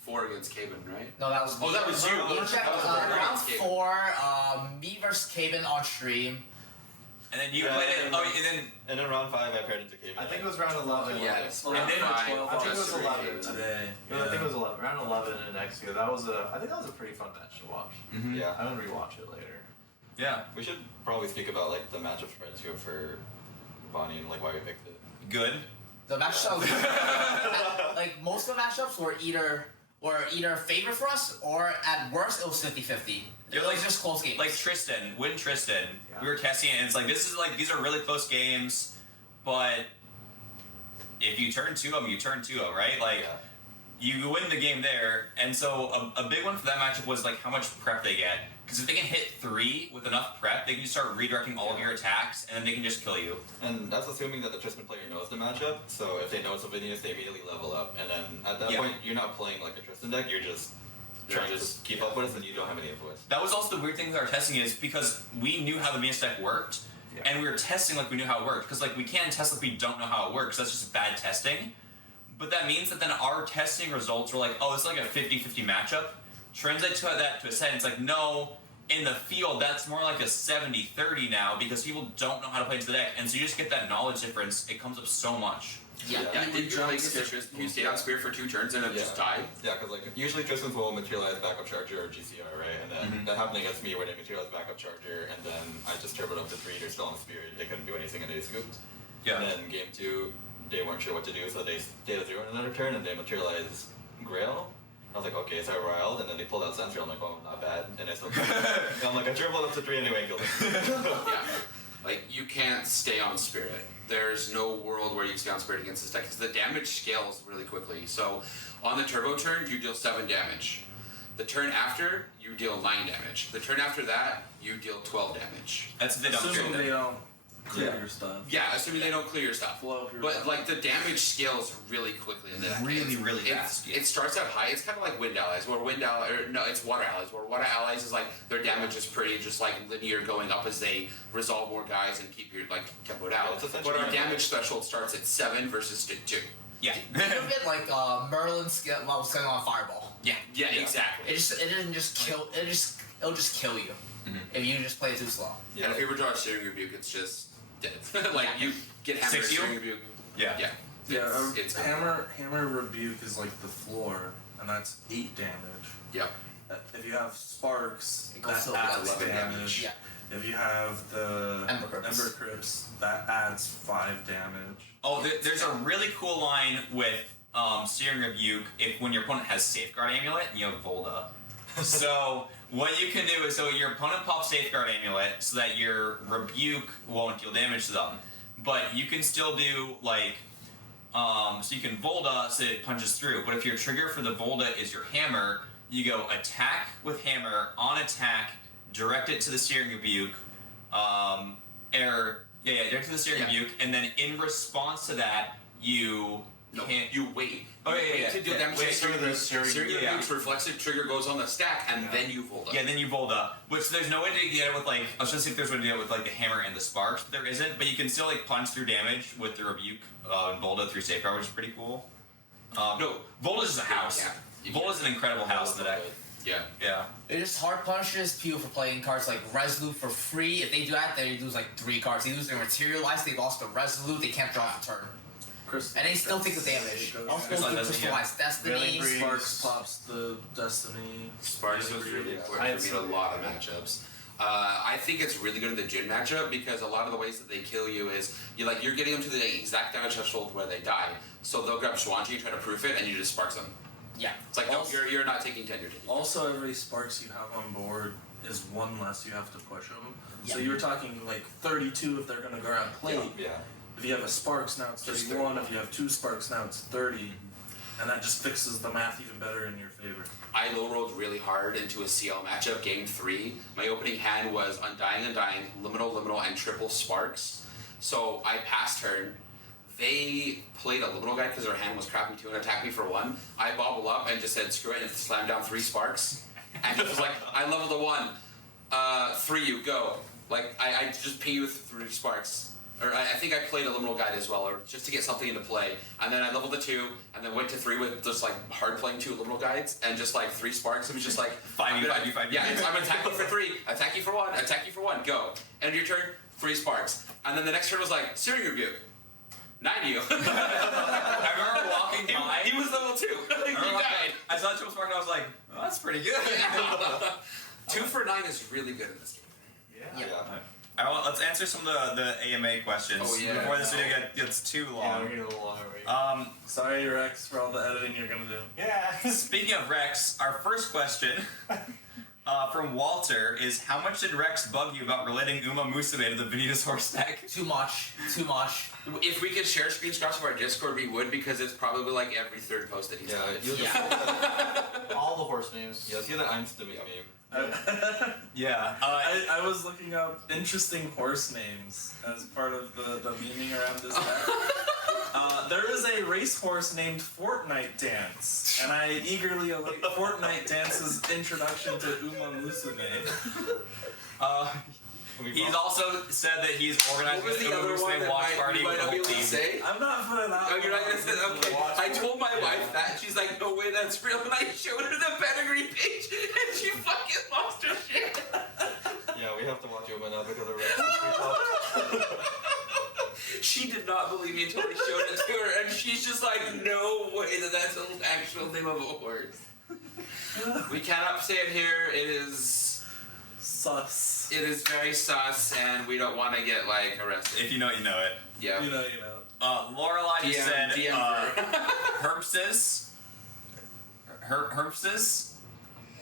4 against Caven, right? No, that was me. Oh, that was you. Me check, That was round Caven. 4, me versus Caven on stream. And then you Yeah, played it. and- Oh, and then And in round 5, I paired into Caven. I think it was round 11. Yes. Well, Round they did 5, 12 I think it was plus 11 3. Today. No, I think it was 11, round 11 in Xia. I think that was a pretty fun match to watch. Yeah. I'm gonna rewatch it later. yeah, We should probably speak about like the matchup spreads here for Bonnie and like why we picked it. good. The matchup, like most of the matchups were either favor for us, or at worst it was 50-50. It was just close games. Like Tristan, win Tristan. Yeah. We were testing it, and it's like these are really close games, but if you turn 2 of them, you turn 2 of them, right? Like you win the game there, and so a big one for that matchup was like how much prep they get. Because if they can hit 3 with enough prep, they can start redirecting all of your attacks, and then they can just kill you. And that's assuming that the Tristan player knows the matchup. So if they know it's a Vanitas, they immediately level up. And then at that point, you're not playing like a Tristan deck. You're just trying to just keep up with us, and you don't have any influence. That was also the weird thing with our testing is because we knew how the Venus deck worked, and we were testing like we knew how it worked. Because like we can't test like we don't know how it works. That's just bad testing. But that means that then our testing results were like, oh, it's like a 50-50 matchup. Translate that to a set. It's like, no, in the field, that's more like a 70-30 now because people don't know how to play into the deck. And so you just get that knowledge difference. It comes up so much. Yeah. Did you play Citrus? You stayed on Spear for 2 turns and it just died? Yeah, because like usually Tristan's will materialize backup charger or GCR, right? And then that happened against me where they materialized backup charger, and then I just turboed up to 3. They're still on Spear. They couldn't do anything, and they scooped. Yeah. And then game 2, they weren't sure what to do, so they stayed at 0 in another turn, and they materialized Grail. I was like, okay, so I riled, and then they pulled out Sentry. I'm like, oh, not bad. And I still and I'm like, I dribbled up to 3 anyway and killed him. Yeah. Like, you can't stay on Spirit. There's no world where you can stay on Spirit against this deck, because the damage scales really quickly. So, on the turbo turn, you deal 7 damage. The turn after, you deal 9 damage. The turn after that, you deal 12 damage. That's the Assuming they don't clear your stuff. Yeah, assuming they don't clear your stuff. Blow up your But stuff. like the damage scales really quickly in that. Really, really fast. It starts out high. It's kind of like wind allies, where it's water allies. Where water allies is like their damage is pretty just like linear, going up as they resolve more guys and keep your like tempoed out. Yeah, it's But our damage threshold starts at 7 versus 2. Yeah. Think of it like Merlin's skill while sitting on Fireball. Yeah, exactly. It doesn't just kill. It'll just kill you if you just play it too slow. Yeah. And if you ever draw a Searing Rebuke, it's just dead. Like you get hammered. 6 you? Searing Rebuke. Yeah. Yeah. Yeah, It's hammer rebuke is like the floor, and that's 8 damage. Yep. If you have sparks, It goes that to adds 11 damage. Yeah. If you have the Ember Crypts, that adds 5 damage. Oh, there's a really cool line with Searing Rebuke if when your opponent has Safeguard Amulet and you have Volda. So what you can do is, so your opponent pops Safeguard Amulet so that your Rebuke won't deal damage to them, but you can still do like, so you can Volda so it punches through. But if your trigger for the Volda is your hammer, you go attack with hammer on attack, direct it to the Searing Rebuke, direct to the Searing Rebuke, and then in response to that, you can't. You wait. Oh, yeah. To deal damage Wait, to Searing Rebuke. Searing yeah. Rebuke's reflexive trigger goes on the stack, and then you fold up. Yeah, then you Volda. Which there's no way to get it with like. I was trying to see if there's a way to get it with like the hammer and the sparks. But there isn't. But you can still like punch through damage with the Rebuke and Volda through Safeguard, which is pretty cool. No, Volda's just a house. Yeah. Volda's an incredible house in the deck. Yeah. It just hard punishes people for playing cards like Resolute for free. If they do that, they lose like 3 cards. They lose their Materialize, they lost the Resolute, they can't draw the turn. And they still take the damage. Also, Crystallize do Destiny, Crystallize Destiny. Really Sparks pops the Destiny. Sparks was really important for me in a lot of matchups. I think it's really good in the Jin matchup because a lot of the ways that they kill you is you're getting them to the exact damage threshold where they die. So they'll grab Swansea, try to proof it, and you just sparks them. Yeah. It's like Also- no, you're not taking 10, you're taking 10. Also, every Sparks you have on board is 1 less you have to push them. So Yeah. you're talking like 32 if they're going to grab plate. Yeah. If you have a Sparks, now it's Just 31. If you have 2 Sparks, now it's 30. And that just fixes the math even better in your favor. I low rolled really hard into a CL matchup, game 3. My opening hand was Undying, Liminal, and triple Sparks. So I passed turn. They played a Liminal guy because their hand was crappy too and attacked me for 1. I bobble up and just said screw it and slammed down 3 Sparks. And he was like, I leveled the 1. 3 you, go. Like, I just ping you with 3 Sparks. Or I think I played a Liminal Guide as well, or just to get something into play. And then I leveled the 2, and then went to 3 with just like hard playing 2 Liminal Guides, and just like 3 Sparks. It was just like 5 you. Yeah, I'm gonna attack you for 3, attack you for 1, attack you for 1, go. End of your turn, 3 Sparks. And then the next turn was like, Searing Rebuke. 9 you. I remember walking by. He was level 2. He died. I saw Triple Spark and I was like, oh, that's pretty good. 2 for 9 is really good in this game. Yeah. Let's answer some of the AMA questions Oh, yeah. before this video gets too Yeah, long. we're getting a little long already. Sorry, Rex, for all the editing you're going to do. Yeah. Speaking of Rex, our first question from Walter is, how much did Rex bug you about relating Uma Musume to the Vanitas horse deck? Too much. If we could share screenshots of our Discord, we would, because it's probably like every 3rd post that he's Yeah, done. you'll just All the horse names. yeah, see the Einstein meme. Yeah. I was looking up interesting horse names as part of the memeing around this deck. There is a racehorse named Fortnite Dance, and I eagerly await Fortnite Dance's introduction to Uma Musume. He's also said that he's organized What was a the other one Musume that watch party you with might the not be whole able to team. say? I'm not putting out. Oh, you're not gonna say that? Okay. I told my wife that, and she's like, no way, that's real. And I showed her the pedigree page, and she fucking lost her shit. Yeah, we have to watch Uma now because of Rex. She did not believe me until I showed it to her, and she's just like, no way that's an actual name of a horse. We cannot say it here. It is Sus. It is very sus, and we don't want to get like arrested. If you know it, you know it. Yeah. You know. Lorelai just said DM Herpsis. Herpsis?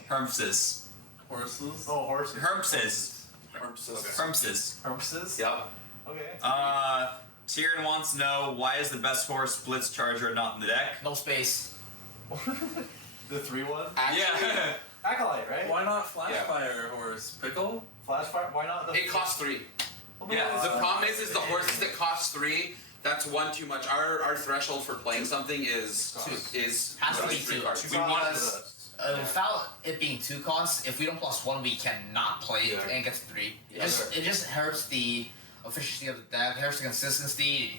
Herpsis. Horses. Oh, horses. Herpsis. Okay. Herpsis. Purposes? Yep. Okay. Tyrion wants to know why is the best horse Blitz Charger not in the deck? No space. The 3-1? Actually, Yeah. Acolyte, right? Why not Flashfire horse? Pickle? Flashfire? Why not the... it costs 3. Yeah, The problem is the horses that cost 3. That's one too much. Our threshold for playing something is Has to be 3 2. cards. We want Without it being 2 costs, if we don't +1, we cannot play it Yeah. and get 3. Yeah, It just hurts the efficiency of the deck, hurts the consistency.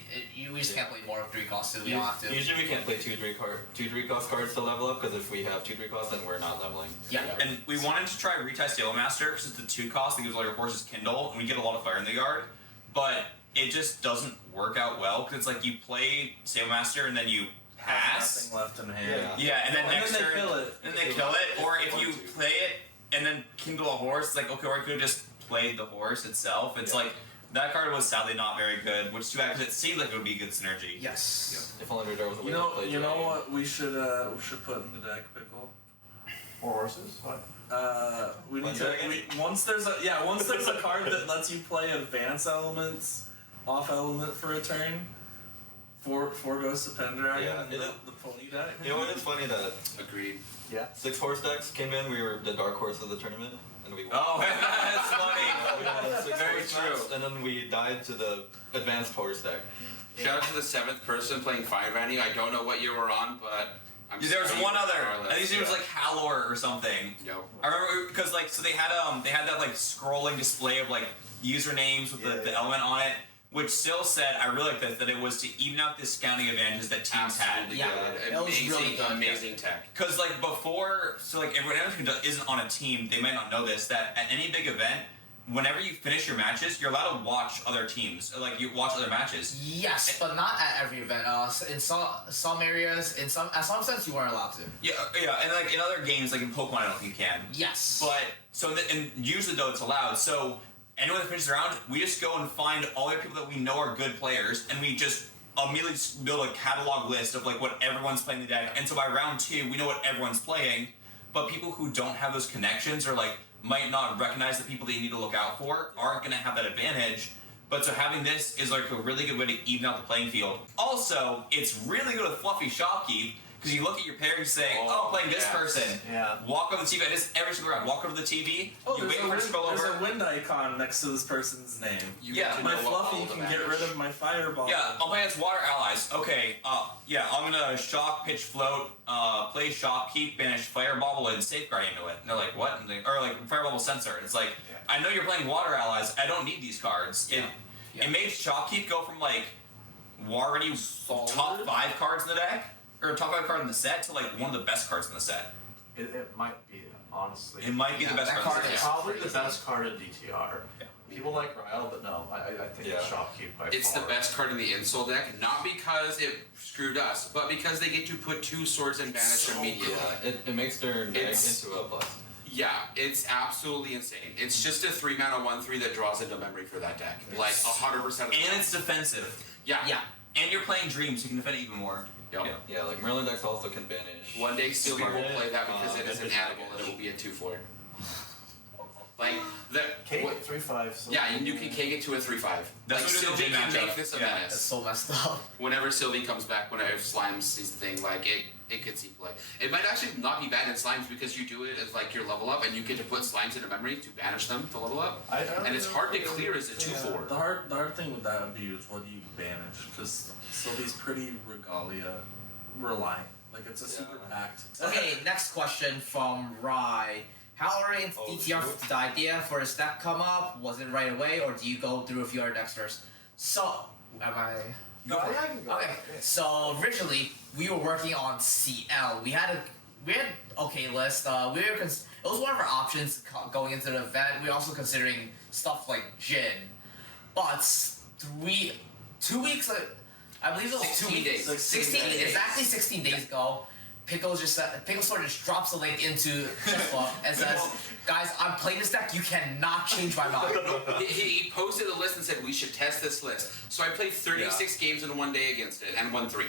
We just can't play more of 3 costs, so we don't have to. Usually we can't play 2-3 cost cards to level up because if we have 2-3 costs, then we're not leveling. Yeah. And we wanted to try Retie Steelmaster because it's the 2 cost that gives all your horses Kindle, and we get a lot of fire in the yard. But it just doesn't work out well because it's like you play Steelmaster and then you pass. Nothing left in hand. Yeah, and then And next then they turn, kill it. and they kill it. Or if you play it and then Kindle a horse, it's like okay, or I could have just played the horse itself. It's like that card was sadly not very good, which is too bad because it seemed like it would be good synergy. Yes. If only there was a way You to play know Dragon. what we should put in the deck, Pickle? More horses? What? We need to. Dragon? Once there's a card that lets you play advance elements, off element for a turn. Four goes to Pendragon. Yeah, and it- the pony deck. You know what? It's funny that Agreed. Yeah. 6 horse decks came in. We were the dark horse of the tournament, and we won. Oh, that's funny. We won the 6 Very horse true. match, and then we died to the advanced horse deck. Shout out to the 7th person playing Fire Vanny. I don't know what you were on, but I'm There was sorry, one other. regardless. I think it was like Halor or something. Yo. I remember because like so they had that like scrolling display of like usernames with the element on it, which still said I really like that it was to even out the scouting advantages that teams had. Absolutely Yeah, good. it was Amazing, really good. amazing tech. Because like before, so like everyone else who isn't on a team, they might not know this that at any big event, whenever you finish your matches, you're allowed to watch other teams, or, like you watch other matches. Yes, but not at every event. In some areas, at some sense, you weren't allowed to. Yeah, and like in other games, like in Pokemon, I don't think you can. Yes. But and usually though it's allowed. So anyone that finishes around, we just go and find all the people that we know are good players, and we just immediately build a catalog list of like what everyone's playing the deck. And so by round 2, we know what everyone's playing. But people who don't have those connections or like might not recognize the people that you need to look out for aren't going to have that advantage. But so having this is like a really good way to even out the playing field. Also, it's really good with Fluffy Shopkeep because you look at your pair and you say, oh, I'm playing this yes. person. Yeah. Walk over the TV. I just every single round. Walk over the TV. Oh, you there's wait for it to scroll there's over. a wind icon next to this person's name. You Yeah, get to My know what Fluffy all the can get damage. rid of my fireball. Yeah, I'm playing against Water Allies. Okay, I'm gonna shock, pitch, float, play shock, keep, banish, fire bubble, and safeguard into it. And they're like, what? And or like fire bubble sensor. It's like, I know you're playing Water Allies. I don't need these cards. Yeah. It made shock keep go from like already top 5 cards in the deck or top 5 card in the set to like one of the best cards in the set. It might be, honestly. It might be the best that card in card the It's set. probably the best card in DTR. Yeah. People like Ryle, but no, I think it's Shopkeep by It's far. the best card in the Insol deck, not because it screwed us, but because they get to put 2 swords and banish So immediately. Yeah, it makes their deck It's- into a blast. Yeah, it's absolutely insane. It's just a 3-mana 1/3 that draws into memory for that deck. Like 100% of the And time. it's defensive. Yeah. Yeah. And you're playing Dreams, so you can defend it even more. Yep. Yeah. Yeah, like Merlin decks also can banish. One day Sylvie will Smart. play that because it is an Vintage animal and package. it will be a 2/4. Like K what- 3/5. So yeah, you can K it to a 3/5. That's like what Sylvie it did in can matchup. make this a Yeah, It's menace. so messed up. Whenever Sylvie comes back, whenever Slimes sees the thing, like it could see play. It might actually not be bad in Slimes because you do it as like your level up and you get to put Slimes into memory to banish them to level up. And it's hard to clear as a 2/4. The hard thing with that would be is what do you banish? Because Sylvie's pretty regalia reliant. Like it's a super packed. Okay, next question from Rye. How early in DTR did the idea for this deck come up? Was it right away, or do you go through a few other decks first? So, am I? No, yeah, I can go. Okay, so originally we were working on CL. We had okay list. It was one of our options going into the event. We were also considering stuff like Jin, but 2 weeks I believe it was 16 days. 16 days. exactly 16 days ago. Picklesword just drops a link into Chessbook and says, "Guys, I'm playing this deck. You cannot change my mind." He posted a list and said we should test this list. So I played 36 games in one day against it and won 3.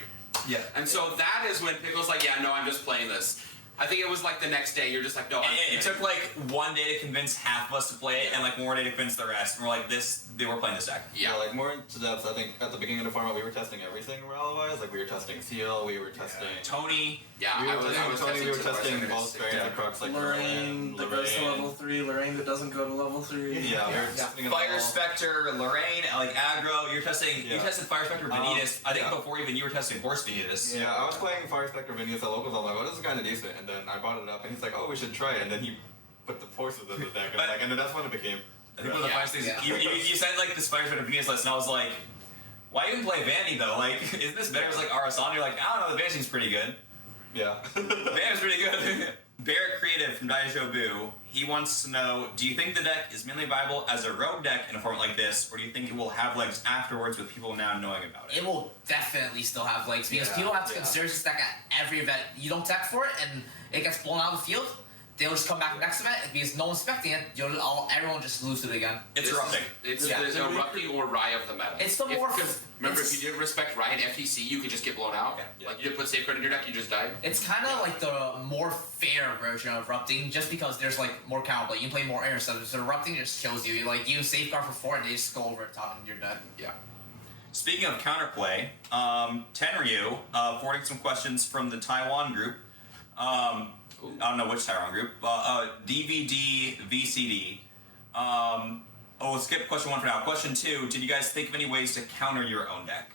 Yeah. And so that is when Pickle's like, yeah, no, I'm just playing this. I think it was like the next day. You're just like, no. It took like one day to convince half of us to play it, and like more day to convince the rest. And we're like, they were playing this deck. Yeah. Like more into depth. I think at the beginning of the format, we were testing everything morale-wise. Like we were testing Seal, we were testing Tony. Yeah, we I were was testing, we were testing Tony, both variants of Crux, like Lorraine that goes to level 3, Lorraine that doesn't go to level 3. Yeah, we were testing it Fire all. Spectre, Lorraine, like aggro. You're testing. You Yeah. tested Fire Spectre, Vanitas. I think yeah. before even you were testing Horse Vanitas. Yeah, I was playing Fire Spectre Vanitas at locals. I'm like, oh, this is kind of decent. And then I brought it up, and he's like, oh, we should try it. And then he put the forces in the deck, and, and then that's when it became. I think one of the Yeah. funniest things Yeah. you sent like this Fire Spectre Vanitas list, and I was like, why even play Vandy though? Like, isn't this better as like Arasan? You're like, I don't know, the Vandy seems pretty good. Yeah. Vandy's pretty good. Barrett Creative from Daijou Boo, he wants to know, do you think the deck is mainly viable as a rogue deck in a format like this, or do you think it will have legs afterwards with people now knowing about it? It will definitely still have legs because Yeah, people have to yeah. consider this deck at every event. You don't tech for it and it gets blown out of the field, they'll just come back next event because no one's expecting it. Everyone just lose it again. It's erupting. It's Yeah. the erupting or Rye of the meta. It's the more. Because remember, it's- if you didn't respect Rye and FTC, you could just get blown out. Yeah. Like you didn't put safeguard in your deck, you just died. It's kind of like the more fair version of erupting, just because there's like more counterplay. You can play more interceptors. So erupting just kills you. You like you safeguard for 4 and they just go over the top and you're dead. Yeah. Speaking of counterplay, Tenryu forwarding some questions from the Taiwan group. I don't know which Taiwan group. DVD VCD. We'll skip question 1 for now. Question 2: did you guys think of any ways to counter your own deck?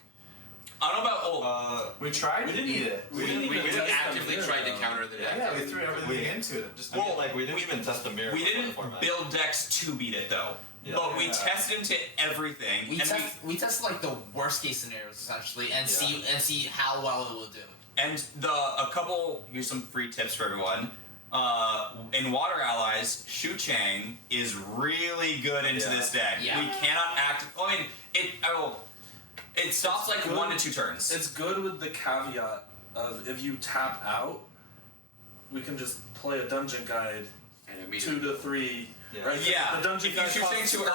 I don't know about. We tried to eat it. We test actively them tried to there, counter the deck. Yeah, we threw everything into it. Just Well, like we didn't even test the mirror. We before didn't the format. build decks to beat it though, Yeah. but we Yeah. tested into everything. We and test we tested like the worst case scenarios essentially and see how well it will do. And a couple, here's some free tips for everyone. In Water Allies, Shu Chang is really good into Yeah. this deck. Yeah. We cannot act. I mean, it stops like good. 1 to 2 turns. It's good with the caveat of if you tap out, we can just play a dungeon guide And immediately. 2 to 3. Yeah. Right? Yeah, The dungeon if you guide Shu Chang costs too 5.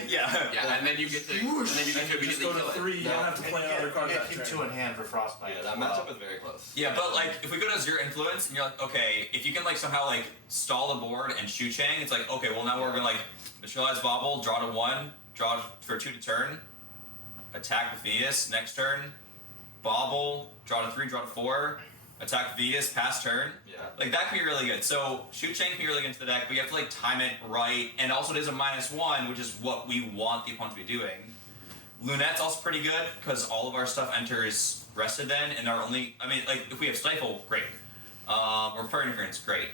early, yeah. Yeah, and then you get to And you just immediately go to kill it. 3. You don't have to play another card Yeah, that keep turn. 2 in hand for Frostbite. Yeah, as that well. matchup is very close. Yeah, but like if we go to Zero Influence and you're like, okay, if you can like somehow like stall the board and Shu Chang, it's like, okay, well now we're gonna like materialize Bobble, draw to 1, draw for 2 to turn, attack with Venus, next turn, Bobble, draw to 3, draw to 4, attack Venus, pass turn. Yeah. Like that can be really good. So Shu Chang can be really good into the deck, but you have to like time it right, and also it is a -1, which is what we want the opponent to be doing. Lunette's also pretty good because all of our stuff enters rested then, and our only, I mean, like if we have Stifle, great. Or Fire Interference, great.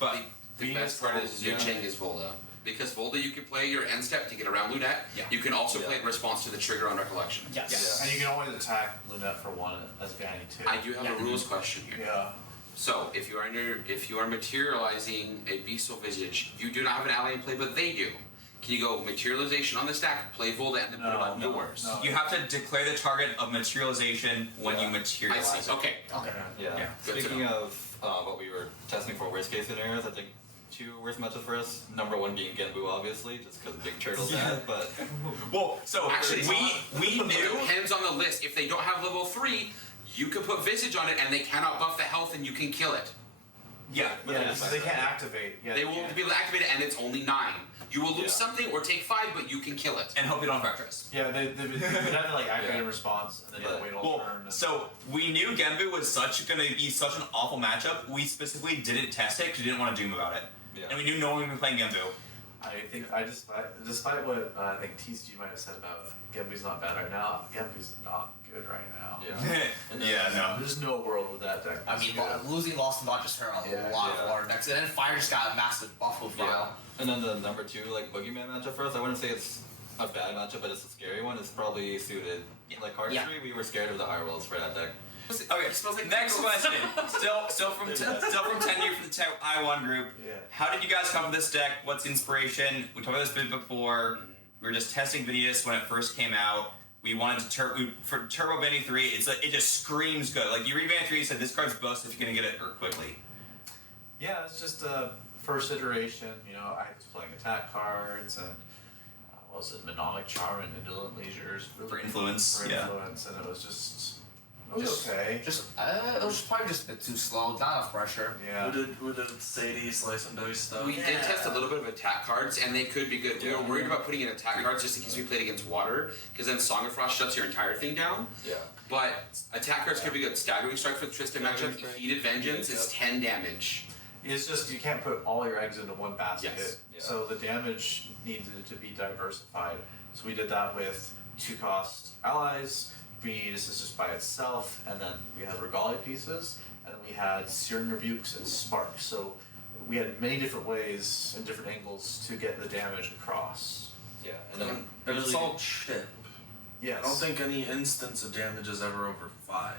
But The best part is Zhu Cheng is Volda. Because Volda, you can play your end step to get around Lunette. Yeah. You can also Yeah. play in response to the trigger on Recollection. Yes. Yes. And you can always attack Lunette for 1 as Vanny too. I do have a rules question here. Yeah. So, if you are materializing a Beastal Visage, you do not have an ally in play, but they do. Can you go materialization on the stack, play Volda, and then put it on No, yours? no. you have to declare the target of materialization when you I materialize see. it. Okay. Okay. Yeah. Yeah. Good to Speaking of what we were testing for worst case scenarios, I think 2 worst matches for us. Number 1 being Genbu, obviously, just because Big Turtle's bad, but Well, so Actually, we It knew. depends on the list. If they don't have level 3, you can put Visage on it, and they cannot buff the health, and you can kill it. Yeah. Yeah, so they can't activate. Yeah, They won't be able to activate it, and it's only 9. You will lose Yeah. something or take 5, but you can kill it. And hope you don't have Fractress. Yeah, they would have to like activate Yeah. a response and then you have to wait all Well, turn. And so we knew Genbu was going to be such an awful matchup. We specifically didn't test it because we didn't want to doom about it. Yeah. And we knew no one would be playing Genbu. I think despite what I think TCG might have said about Genbu's not bad right now, Genbu's not good right now. yeah. Yeah, no. There's no world with that deck. I mean, losing Lost and Not just hurt a Yeah, lot yeah. of water decks, and then Fire just got a massive buff with Yeah. Fire. And then the number 2 like boogeyman matchup for us, I wouldn't say it's a bad matchup, but it's a scary one. It's probably suited. Yeah. Like cardistry, we were scared of the eye rolls for that deck. Okay, It smells like next pickles. question. Still from Tenryu from the I1 group. Yeah. How did you guys come up with this deck? What's the inspiration? We talked about this a bit before. We were just testing Vanitas when it first came out. we wanted to for Turbo Benny 3. It's like it just screams good. Like you read Benny 3, you said this card's bust if you're gonna get it quickly. Yeah, it's just a first iteration. You know, I was playing attack cards and what was it, Mnemonic Charm and Indolent Leisures For influence, for yeah. influence, and it was just okay. It was probably just a bit too slow. Not enough pressure. Yeah. We did Sadie slice and dice stuff. We did test a little bit of attack cards, and they could be good. We were worried about putting in attack cards just in case we played against water, because then Song of Frost shuts your entire thing down. Yeah. But attack cards could be good. Staggering Strike for the Tristan matchup, Heated Vengeance is 10 damage. It's just you can't put all your eggs into one basket. Yes. Yeah. So the damage needed to be diversified. So we did that with 2-cost allies. Vanitas is just by itself, and then we had Regalia pieces, and then we had Searing Rebukes and Spark. So we had many different ways and different angles to get the damage across. Yeah. And then And it's all chip. Yes. I don't think any instance of damage is ever over 5.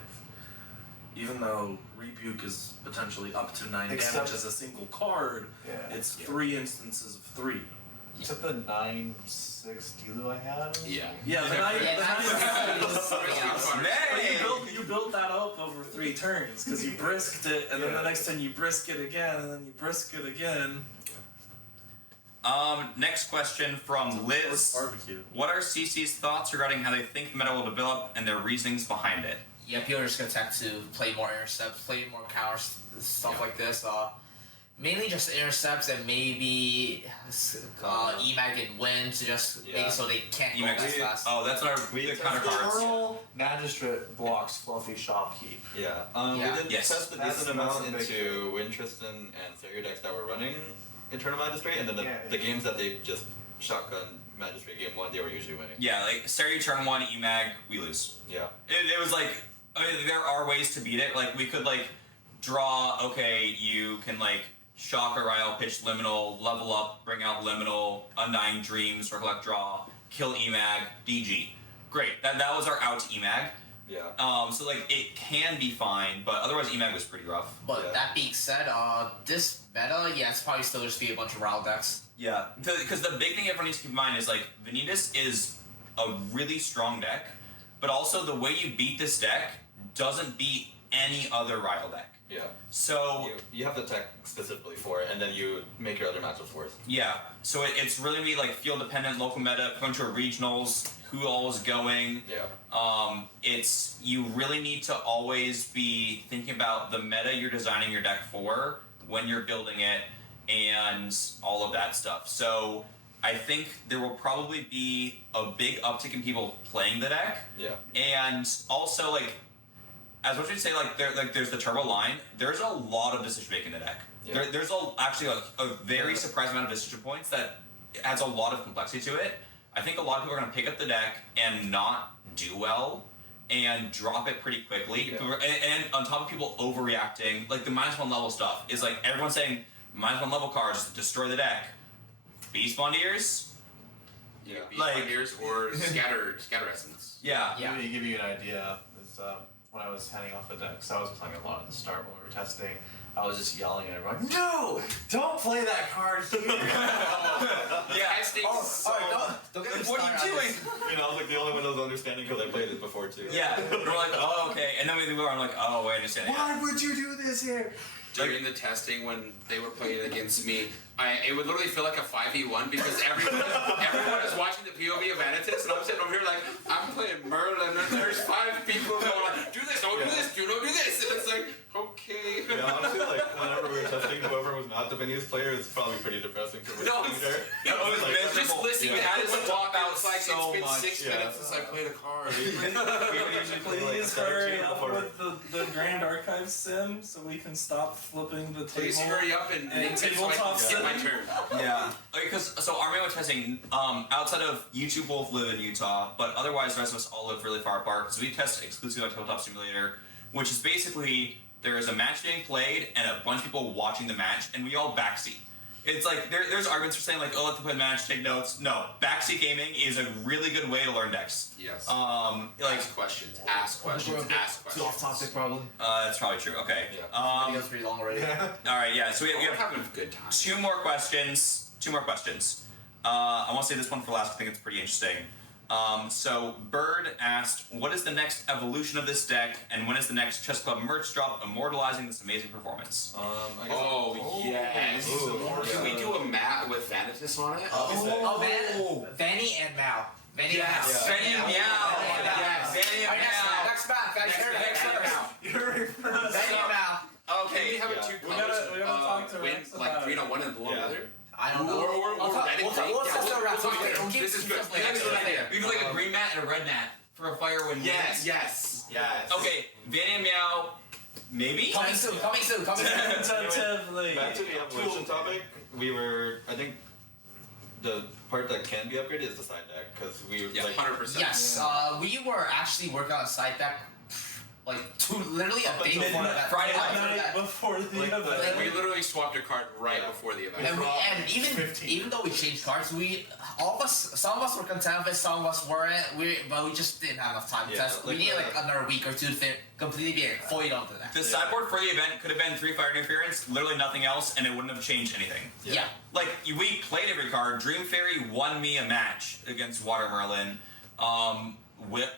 Even though Rebuke is potentially up to 9 Except- damage as a single card, Yeah. it's 3 instances of 3. Except the 9/6 Dilu I had. Yeah. Yeah, the Yeah, nine. Hey! But you built that up over 3 turns because you brisked it, and then the next turn you brisk it again, and then you brisk it again. Next question from Liz. Barbecue. What are CC's thoughts regarding how they think the meta will develop and their reasonings behind it? Yeah, people are just gonna tech to play more intercepts, play more counters, stuff like this. Mainly just intercepts and maybe EMAG and win to just make it so they can't go EMAG as fast. Oh, that's what the counter cards. Eternal Magistrate blocks Fluffy Shopkeep. Yeah. Yeah. We did Yes. test a That's- decent that's amount a big into Tristan and Sarah decks that were running Eternal Magistrate, and then the games that they just shotgun Magistrate game 1, they were usually winning. Yeah, like Stereo turn 1, EMAG, we lose. Yeah. It was like, I mean, there are ways to beat it. Like, we could, like, draw, okay, you can, like, shock a Ryle, pitch Liminal, level up, bring out Liminal, Undying Dreams, Recollect Draw, kill EMAG, DG. Great. That was our out to EMAG. Yeah. So, like, it can be fine, but otherwise EMAG was pretty rough. But Yeah. that being said, this meta, yeah, it's probably still just be a bunch of Ryle decks. Yeah, because the big thing everyone needs to keep in mind is, like, Vanitas is a really strong deck, but also the way you beat this deck doesn't beat any other Ryle deck. Yeah. So, You have the tech specifically for it, and then you make your other matchups worse. yeah, so it's really be like field dependent, local meta, bunch of regionals, who all is going. Yeah. It's you really need to always be thinking about the meta you're designing your deck for when you're building it and all of that stuff. So I think there will probably be a big uptick in people playing the deck, Yeah. and also like as much as you say there's the turbo line, there's a lot of decision making in the deck. Yeah. There's actually a very surprising amount of decision points that adds a lot of complexity to it. I think a lot of people are going to pick up the deck and not do well and drop it pretty quickly. Yeah. And on top of people overreacting, like the -1 level stuff is like everyone's saying -1 level cards destroy the deck. Beast Bondiers? Yeah, Beast Like- Fighters or Scatter Essence. Yeah. Yeah. To give you an idea, is when I was handing off the decks, I was playing a lot at the start when we were testing. I was just yelling at everyone, "No! Don't play that card here!" Yeah. Testing What are you doing? You know, I was like the only one that was understanding because I played it before too. Yeah. We're like, oh, okay. And then we were like, oh, wait a second. Why would you do this here? During the testing when they were playing against me, it would literally feel like a 5v1 because everyone is watching the POV of Vanitas and I'm sitting over here like, I'm playing Merlin and there's 5 people going like, do this, don't do this, don't do this. And it's like, okay. Yeah, honestly, like whenever we were testing, whoever was not the Vanitas player is probably pretty depressing for me. No, it was Like, miserable. Just listening Yeah. to Alice talk out, it's like, so it's been much, 6 yeah. minutes since I played a card. We usually play like Please a hurry strategy up before. with the Grand Archive sim so we can stop flipping the table. Please hurry up and And make it so I tabletop can get my setting. turn. Yeah, because so our main testing outside of you two both live in Utah, but otherwise the rest of us all live really far apart. So we test exclusively on Tabletop Simulator, which is basically there is a match being played and a bunch of people watching the match, and we all backseat. It's like there's arguments for saying like, oh, let them play the match, take notes. No, backseat gaming is a really good way to learn decks. Yes. Like Ask questions, ask questions, ask questions. Too off topic, probably. that's probably true. Okay. Yeah. Video's pretty long already. All right. Yeah. So we We're have having a good time. two more questions. I want to say this one for last. I think it's pretty interesting. So Bird asked, what is the next evolution of this deck, and when is the next Chess Club merch drop immortalizing this amazing performance? I guess Yes. Can we do a mat with Vanitas on it? Vanny and Mao. Vanny Yes. and Mao. Vanny and Meow. Yes. Vanny and Meow. Next back, guys. Next first. Vanny and Mao. Can we have it two We colors? gotta talk to win, Rex like about green it. on one and blue on the other? I don't know. We'll discuss it around. This is good. We do like a green mat and a red mat for a fire win. Yes. Okay, Vanny and Meow, maybe? Coming soon. Tentatively. Back to the evolution topic, I think the part that can be upgraded is the side deck, because we, Yeah, like, 100%. Yes, we were actually working on a side deck like literally a day before that. Friday Night before the event. We literally swapped a card right before the event. And even though we changed cards, some of us were content with it, some of us weren't. But we just didn't have enough time to test. We needed like another week or two to completely be fully done to that. The sideboard for the event could have been 3 fire interference, literally nothing else, and it wouldn't have changed anything. Yeah. Like, we played every card. Dream Fairy won me a match against Water Merlin.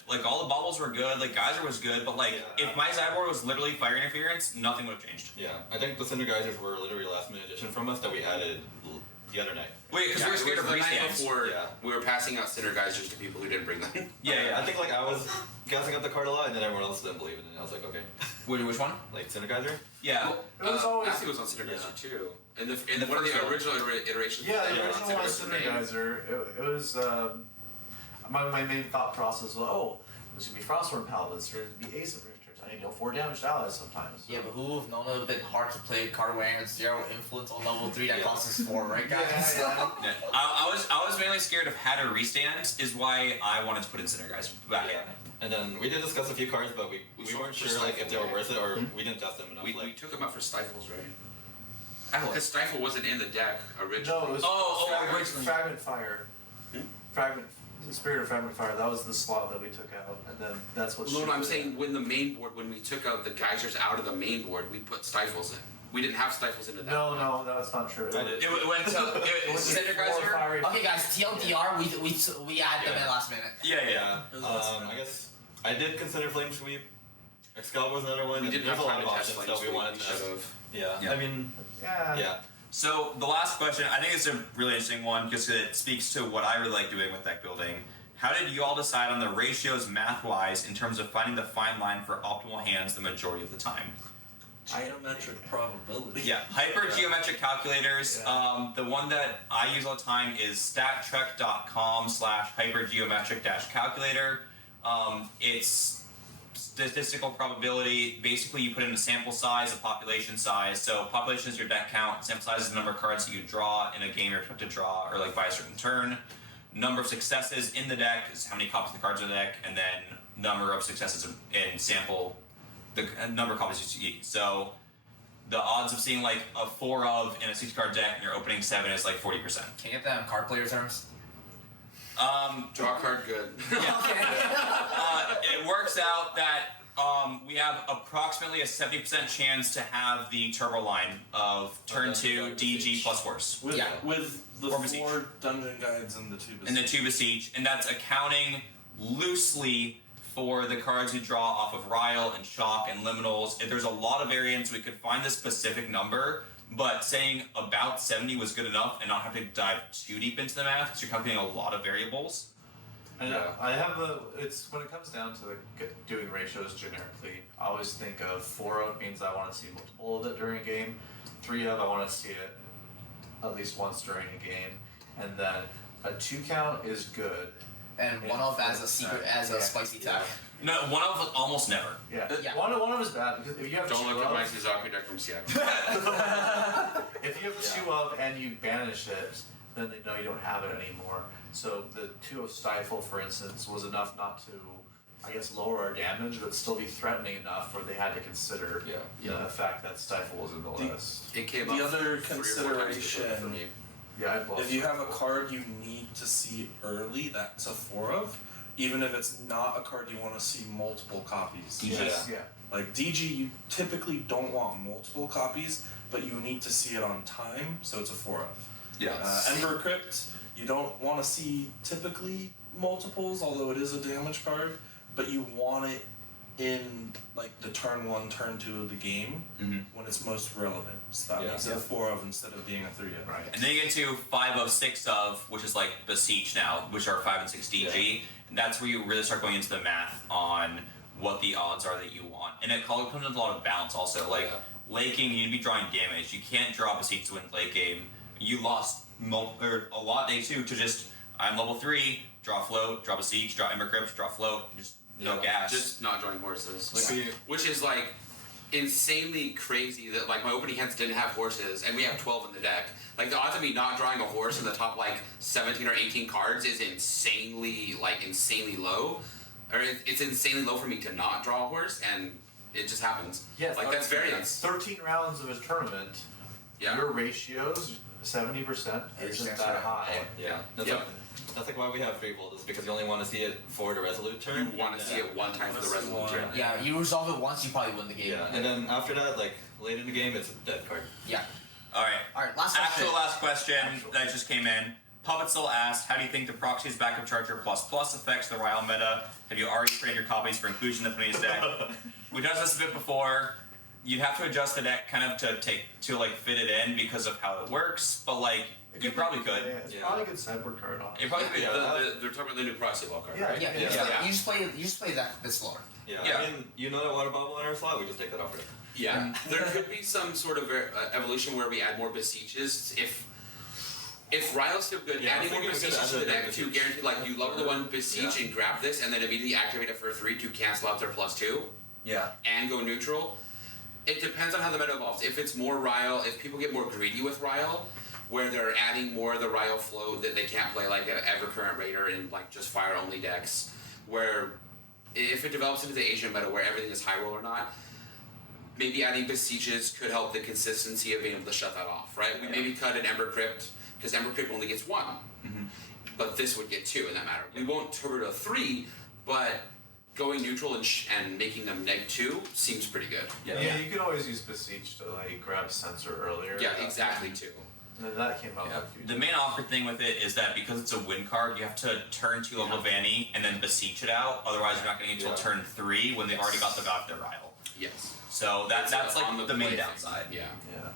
Like, all the bubbles were good, like, Geyser was good, but, like, if my sideboard was literally fire interference, nothing would have changed. Yeah, I think the Cinder Geysers were literally last minute addition from us that we added the other night. Wait, because we were scared of the night restands. before. Yeah. We were passing out Cinder Geysers to people who didn't bring them. Yeah. I think, like, I was guessing up the card a lot, and then everyone else didn't believe it, and I was like, okay. Which one? Like, Cinder Geyser? Yeah. It was always. I think it was on Cinder Geyser too. In one of first the one. original iterations. Yeah, the they were on original one, Cinder Cinder Geyser. Geyser. It was. My main thought process was, there's gonna be Frostworm Paladins, there's gonna be Ace of Richters. I need to deal 4 damage to allies sometimes. Yeah, but who would have known it would have been hard to play a card wearing 0 influence on level 3 that costs us 4, right, guys? Yeah. Yeah. I was mainly scared of Hatter restands, is why I wanted to put in Cinder Guys back in. And then we did discuss a few cards, but we weren't sure like if they were worth it, or we didn't test them enough. We Like, took them out for Stifles, right? Because Stifle wasn't in the deck originally. No, it was originally. Fragment Fire. The Spirit of Fragment Fire, that was the slot that we took out, and then that's what. No, I'm saying when we took out the geysers out of the main board, we put Stifles in. We didn't have Stifles into that. No, that's not true. I did. It went to Cinder Geyser. Okay, guys, TLDR, we added them in last minute. Yeah. I guess I did consider Flame Sweep. Excalibur was another one. We didn't There's have a lot time of to test options Flame that we wanted to Sweep. test. Should've. Yeah. I mean, Yeah. So the last question, I think it's a really interesting one because it speaks to what I really like doing with deck building. How did you all decide on the ratios math-wise in terms of finding the fine line for optimal hands the majority of the time? Geometric probability. Yeah, hypergeometric calculators. The one that I use all the time is stattrek.com/hypergeometric-calculator. It's statistical probability. Basically, you put in a sample size, a population size. So population is your deck count. Sample size is the number of cards that you draw in a game you're expected to draw, or like by a certain turn. Number of successes in the deck is how many copies of the cards in the deck, and then number of successes in sample, the number of copies you see. So the odds of seeing like a 4 of in a 6-card deck and you're opening 7 is like 40%. Can you get that in card player terms? Draw a card good. It works out that we have approximately a 70% chance to have the turbo line of turn 2 DG plus worse. With the Or Besiege. 4 dungeon guides and the 2 And the 2 Besiege, and that's accounting loosely for the cards you draw off of Ryle and Shock and Liminals. If there's a lot of variants, we could find the specific number, but saying about 70 was good enough and not have to dive too deep into the math because you're calculating a lot of variables. And I have it's when it comes down to doing ratios generically, I always think of 4 of means I want to see multiple of it during a game. 3 of I want to see it at least once during a game, and then a 2 count is good. And one of as a secret, as a spicy tag. No, one of almost never. Yeah. Yeah. One of is bad because if you have Don't 2 look at of, my Suzaku deck from Seattle. if you have 2 of and you banish it, then they know you don't have it anymore. So the 2 of Stifle, for instance, was enough not to, I guess, lower our damage, but still be threatening enough where they had to consider the fact that Stifle was in the list. It came The up other 3 or 4 times consideration- for me. Yeah, I'd love If you have a card you need to see early, that's a 4 of. Even if it's not a card you want to see multiple copies. Yeah. Like DG, you typically don't want multiple copies, but you need to see it on time, so it's a 4 of. Yeah. Ember Crypt, you don't want to see typically multiples, although it is a damage card, but you want it in like the turn 1, turn 2 of the game when it's most relevant. So that makes it a 4 of instead of being a 3 of. Right. And then you get to 5 of 6 of, which is like Beseech now, which are 5 and 6 DG. And that's where you really start going into the math on what the odds are that you want. And it comes with a lot of balance also. Like late game, you need to be drawing damage. You can't draw Beseech to win late game. You lost a lot day 2 to just, I'm level 3, draw float, draw Beseech, draw Ember Crypt, draw float, just no gas. Just not drawing horses. Like Which is like insanely crazy that like my opening hands didn't have horses and we have 12 in the deck. Like the odds of me not drawing a horse in the top like 17 or 18 cards is insanely low. Or it's insanely low for me to not draw a horse, and it just happens. Yeah, like that's variance. 13 rounds of a tournament. Yeah. Your ratios 70% isn't that high. Yeah. That's like why we have Freefold, is because you only want to see it for the Resolute turn. You want to see it one time for the Resolute turn. Yeah, you resolve it once, you probably win the game. Yeah, and then after that, like late in the game, it's a dead card. Yeah. Alright, Last question. actual last question that just came in. Puppetzel asked, how do you think the Proxy's Backup Charger plus affects the Ryle meta? Have you already created your copies for inclusion in the Panitas deck? We've done this a bit before. You'd have to adjust the deck kind of to fit it in because of how it works, but like you probably could. Yeah, it's probably a good sideboard card. Honestly. It probably could. They're talking about the new Proxy Ball card, Yeah, right? Yeah, you just play that this floor. Yeah. Yeah. I mean, you know that water bubble in our slot, we just take that off. Yeah, there could be some sort of evolution where we add more Beseeches if Ryle's still good, adding more Beseeches to the deck to guarantee, like, you level the one Beseech and grab this, and then immediately activate it for 3 to cancel out their +2. Yeah. And go neutral. It depends on how the meta evolves. If it's more Ryle, if people get more greedy with Ryle, where they're adding more of the Ryle flow that they can't play, like an Evercurrent Raider in, like, just fire-only decks, where if it develops into the Asian meta where everything is high roll or not, maybe adding Beseeches could help the consistency of being able to shut that off, right? We maybe cut an Ember Crypt, because Ember Crypt only gets 1. But this would get 2 in that matter. We won't turbo to 3, but going neutral and making them -2 seems pretty good. Yeah, you could always use Beseech to like grab Sensor earlier. Yeah, exactly, too. And then that came out. The main awkward thing with it is that because it's a win card, you have to turn 2 level Vanny and then Beseech it out. Otherwise, you're not going to get until turn 3 when they've already got their Ryle. Yes. So that's like the main downside. Yeah. Yeah.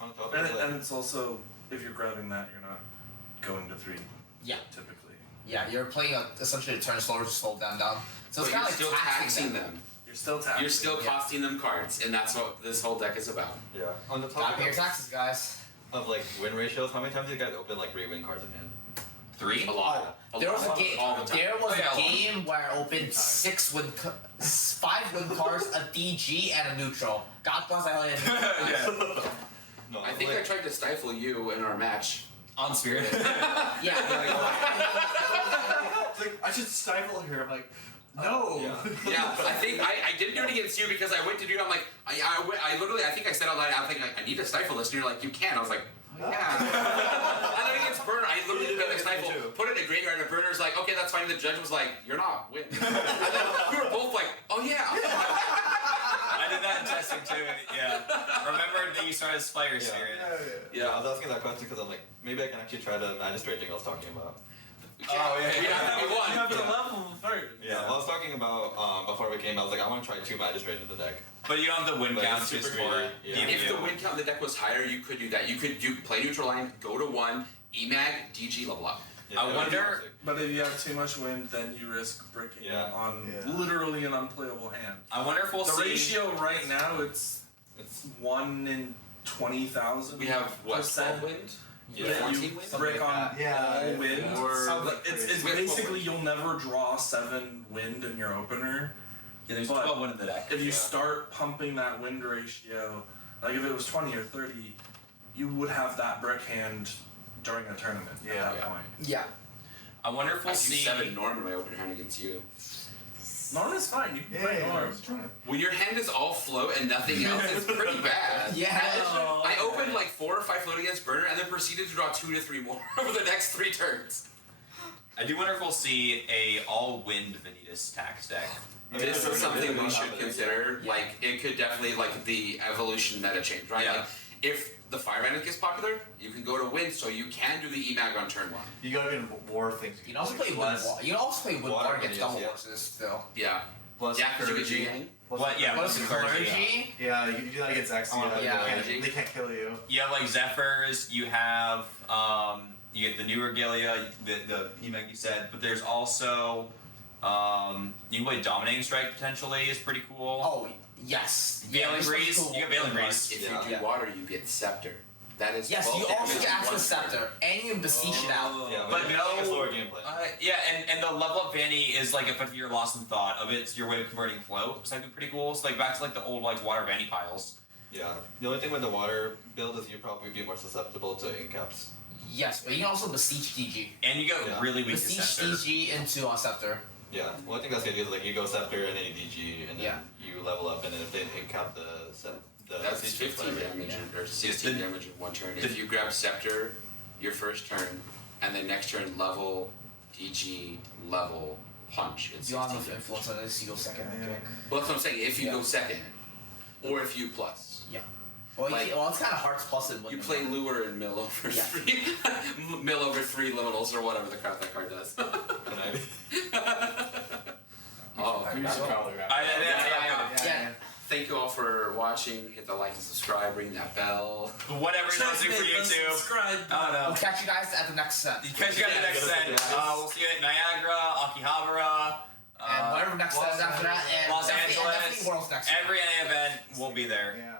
On top of And it's also, if you're grabbing that, you're not going to 3. Yeah. Typically. Yeah, you're playing essentially a turn slower to slow them down. So it's But kind you're of like still taxing them. You're still taxing. You're still costing them cards, and that's what this whole deck is about. Yeah. On the Gotta topic pay your taxes, guys. of like win ratios, how many times do you guys open like 3 win cards in hand? 3? A lot. There was a game. All the time. There was Oh, yeah, a game where I opened 5 win cards, a DG, and a neutral. God bless I only had No, I think I tried to stifle you in our match. On Spirit. Yeah. It's like, I should stifle here. I'm like, no. Yeah, I think I didn't do it against you because I went to do it. I'm like, I literally, I think I said out loud, I think I need to stifle this, and you're like, you can. I was like, yeah. And then against Burner, I literally made a stifle, put it in a graveyard, and Burner's like, okay, that's fine. And the judge was like, you're not winning. And then we were both like, oh yeah. I did that in testing too. Yeah. Remember that you started Spire Spirit. Yeah, I was asking that question because I'm like, maybe I can actually try the magistrate thing I was talking about. Oh, yeah. We have to be one. You have to level first. Yeah, well, I was talking about before we came. I was like, I want to try 2 magistrate in the deck. But you don't have the win Like, count it's to super score. greedy, yeah. If the win count in the deck was higher, you could do that. You could play neutral line, go to 1, EMAG, DG, level up. Yeah, I that would be wonder- sick. But if you have too much wind, then you risk breaking on literally an unplayable hand. I wonder if we'll The see. ratio right now, it's It's 1 in 20,000. We have what, 12 wind? Yeah. that 14 you wind? break on Yeah, all wind. or- It's With basically you'll never draw 7 wind in your opener. Yeah, there's But 12 win in the deck. If you start pumping that wind ratio, like if it was 20 or 30, you would have that brick hand during a tournament at that point. Yeah. I wonder if I we'll do see. 7 Norm in my open hand against you. Norm is fine. You can play Norm. When your hand is all float and nothing else, it's pretty bad. Yeah. I opened like 4 or 5 float against Burner and then proceeded to draw 2 to 3 more over the next 3 turns. I do wonder if we'll see a all-wind Vanitas tax deck. This is Yeah, something we yeah. should consider. Like, it could definitely, like, the evolution meta change, right? Yeah. Like, if the Fire Vanitas gets popular, you can go to Wind, so you can do the EMAG on turn 1. You gotta get more things. You can also play Bless- Wind. You can also play Wind Water Water against Vanitas, double yeah. horses still. Yeah. Bless Yeah, because you get Clergy. Yang. What? Yeah. What's what's the clergy? clergy? Yeah, you can do that against Exia. Yeah. They can't kill you. You have like Zephyrs. You have you get the new Regalia, the EMAG you said, but there's also you can play Dominating Strike potentially is pretty cool. Oh, yes. Veiling this Breeze. one's cool. You got Veiling Breeze. If Yeah. you do Water, you get Scepter. That is Yes, 12 you also damage get in access one Scepter, turn. and you can beseech it out. Yeah, But it's no- like a slower gameplay. Yeah, and the level up Vanny is like effectively your lost in thought of it's your way of converting float, so that'd be pretty cool. So like back to like the old like water Vanny piles. Yeah. The only thing with the water build is you'd probably be more susceptible to incaps. Yes, but you can also beseech DG. And you go Yeah. really weak to Beseech Scepter. DG into on Scepter. Yeah. Well, I think that's the idea. Like you go Scepter and then you DG, and then Yeah. you level up, and then if they incap the That's siege 15 whatever. damage Yeah. or 16 damage in one turn. If you grab Scepter your first turn, and then next turn level, DG, level, punch. It's Do you want 16 to damage. influence on this? You go second, I think. Well, that's what I'm saying. If you Yeah. go second, or if you plus. Yeah. Well, Like- well, it's kind of hearts plus and You play Lure and mill over Yeah. 3. Mill over 3 liminals or whatever the crap that card does. Can I? Oh, You should probably wrap I- it up. yeah. Yeah. Thank you all for watching. Hit the like and subscribe. Ring that bell. Whatever you're listening for YouTube. Subscribe. I don't know. We'll catch you guys at the next set. Catch you guys the next set. We'll see you at Niagara, Akihabara, And whatever next set is after that, and Los definitely, and Angeles. definitely Worlds next year. Every NA event, we'll be there. Yeah.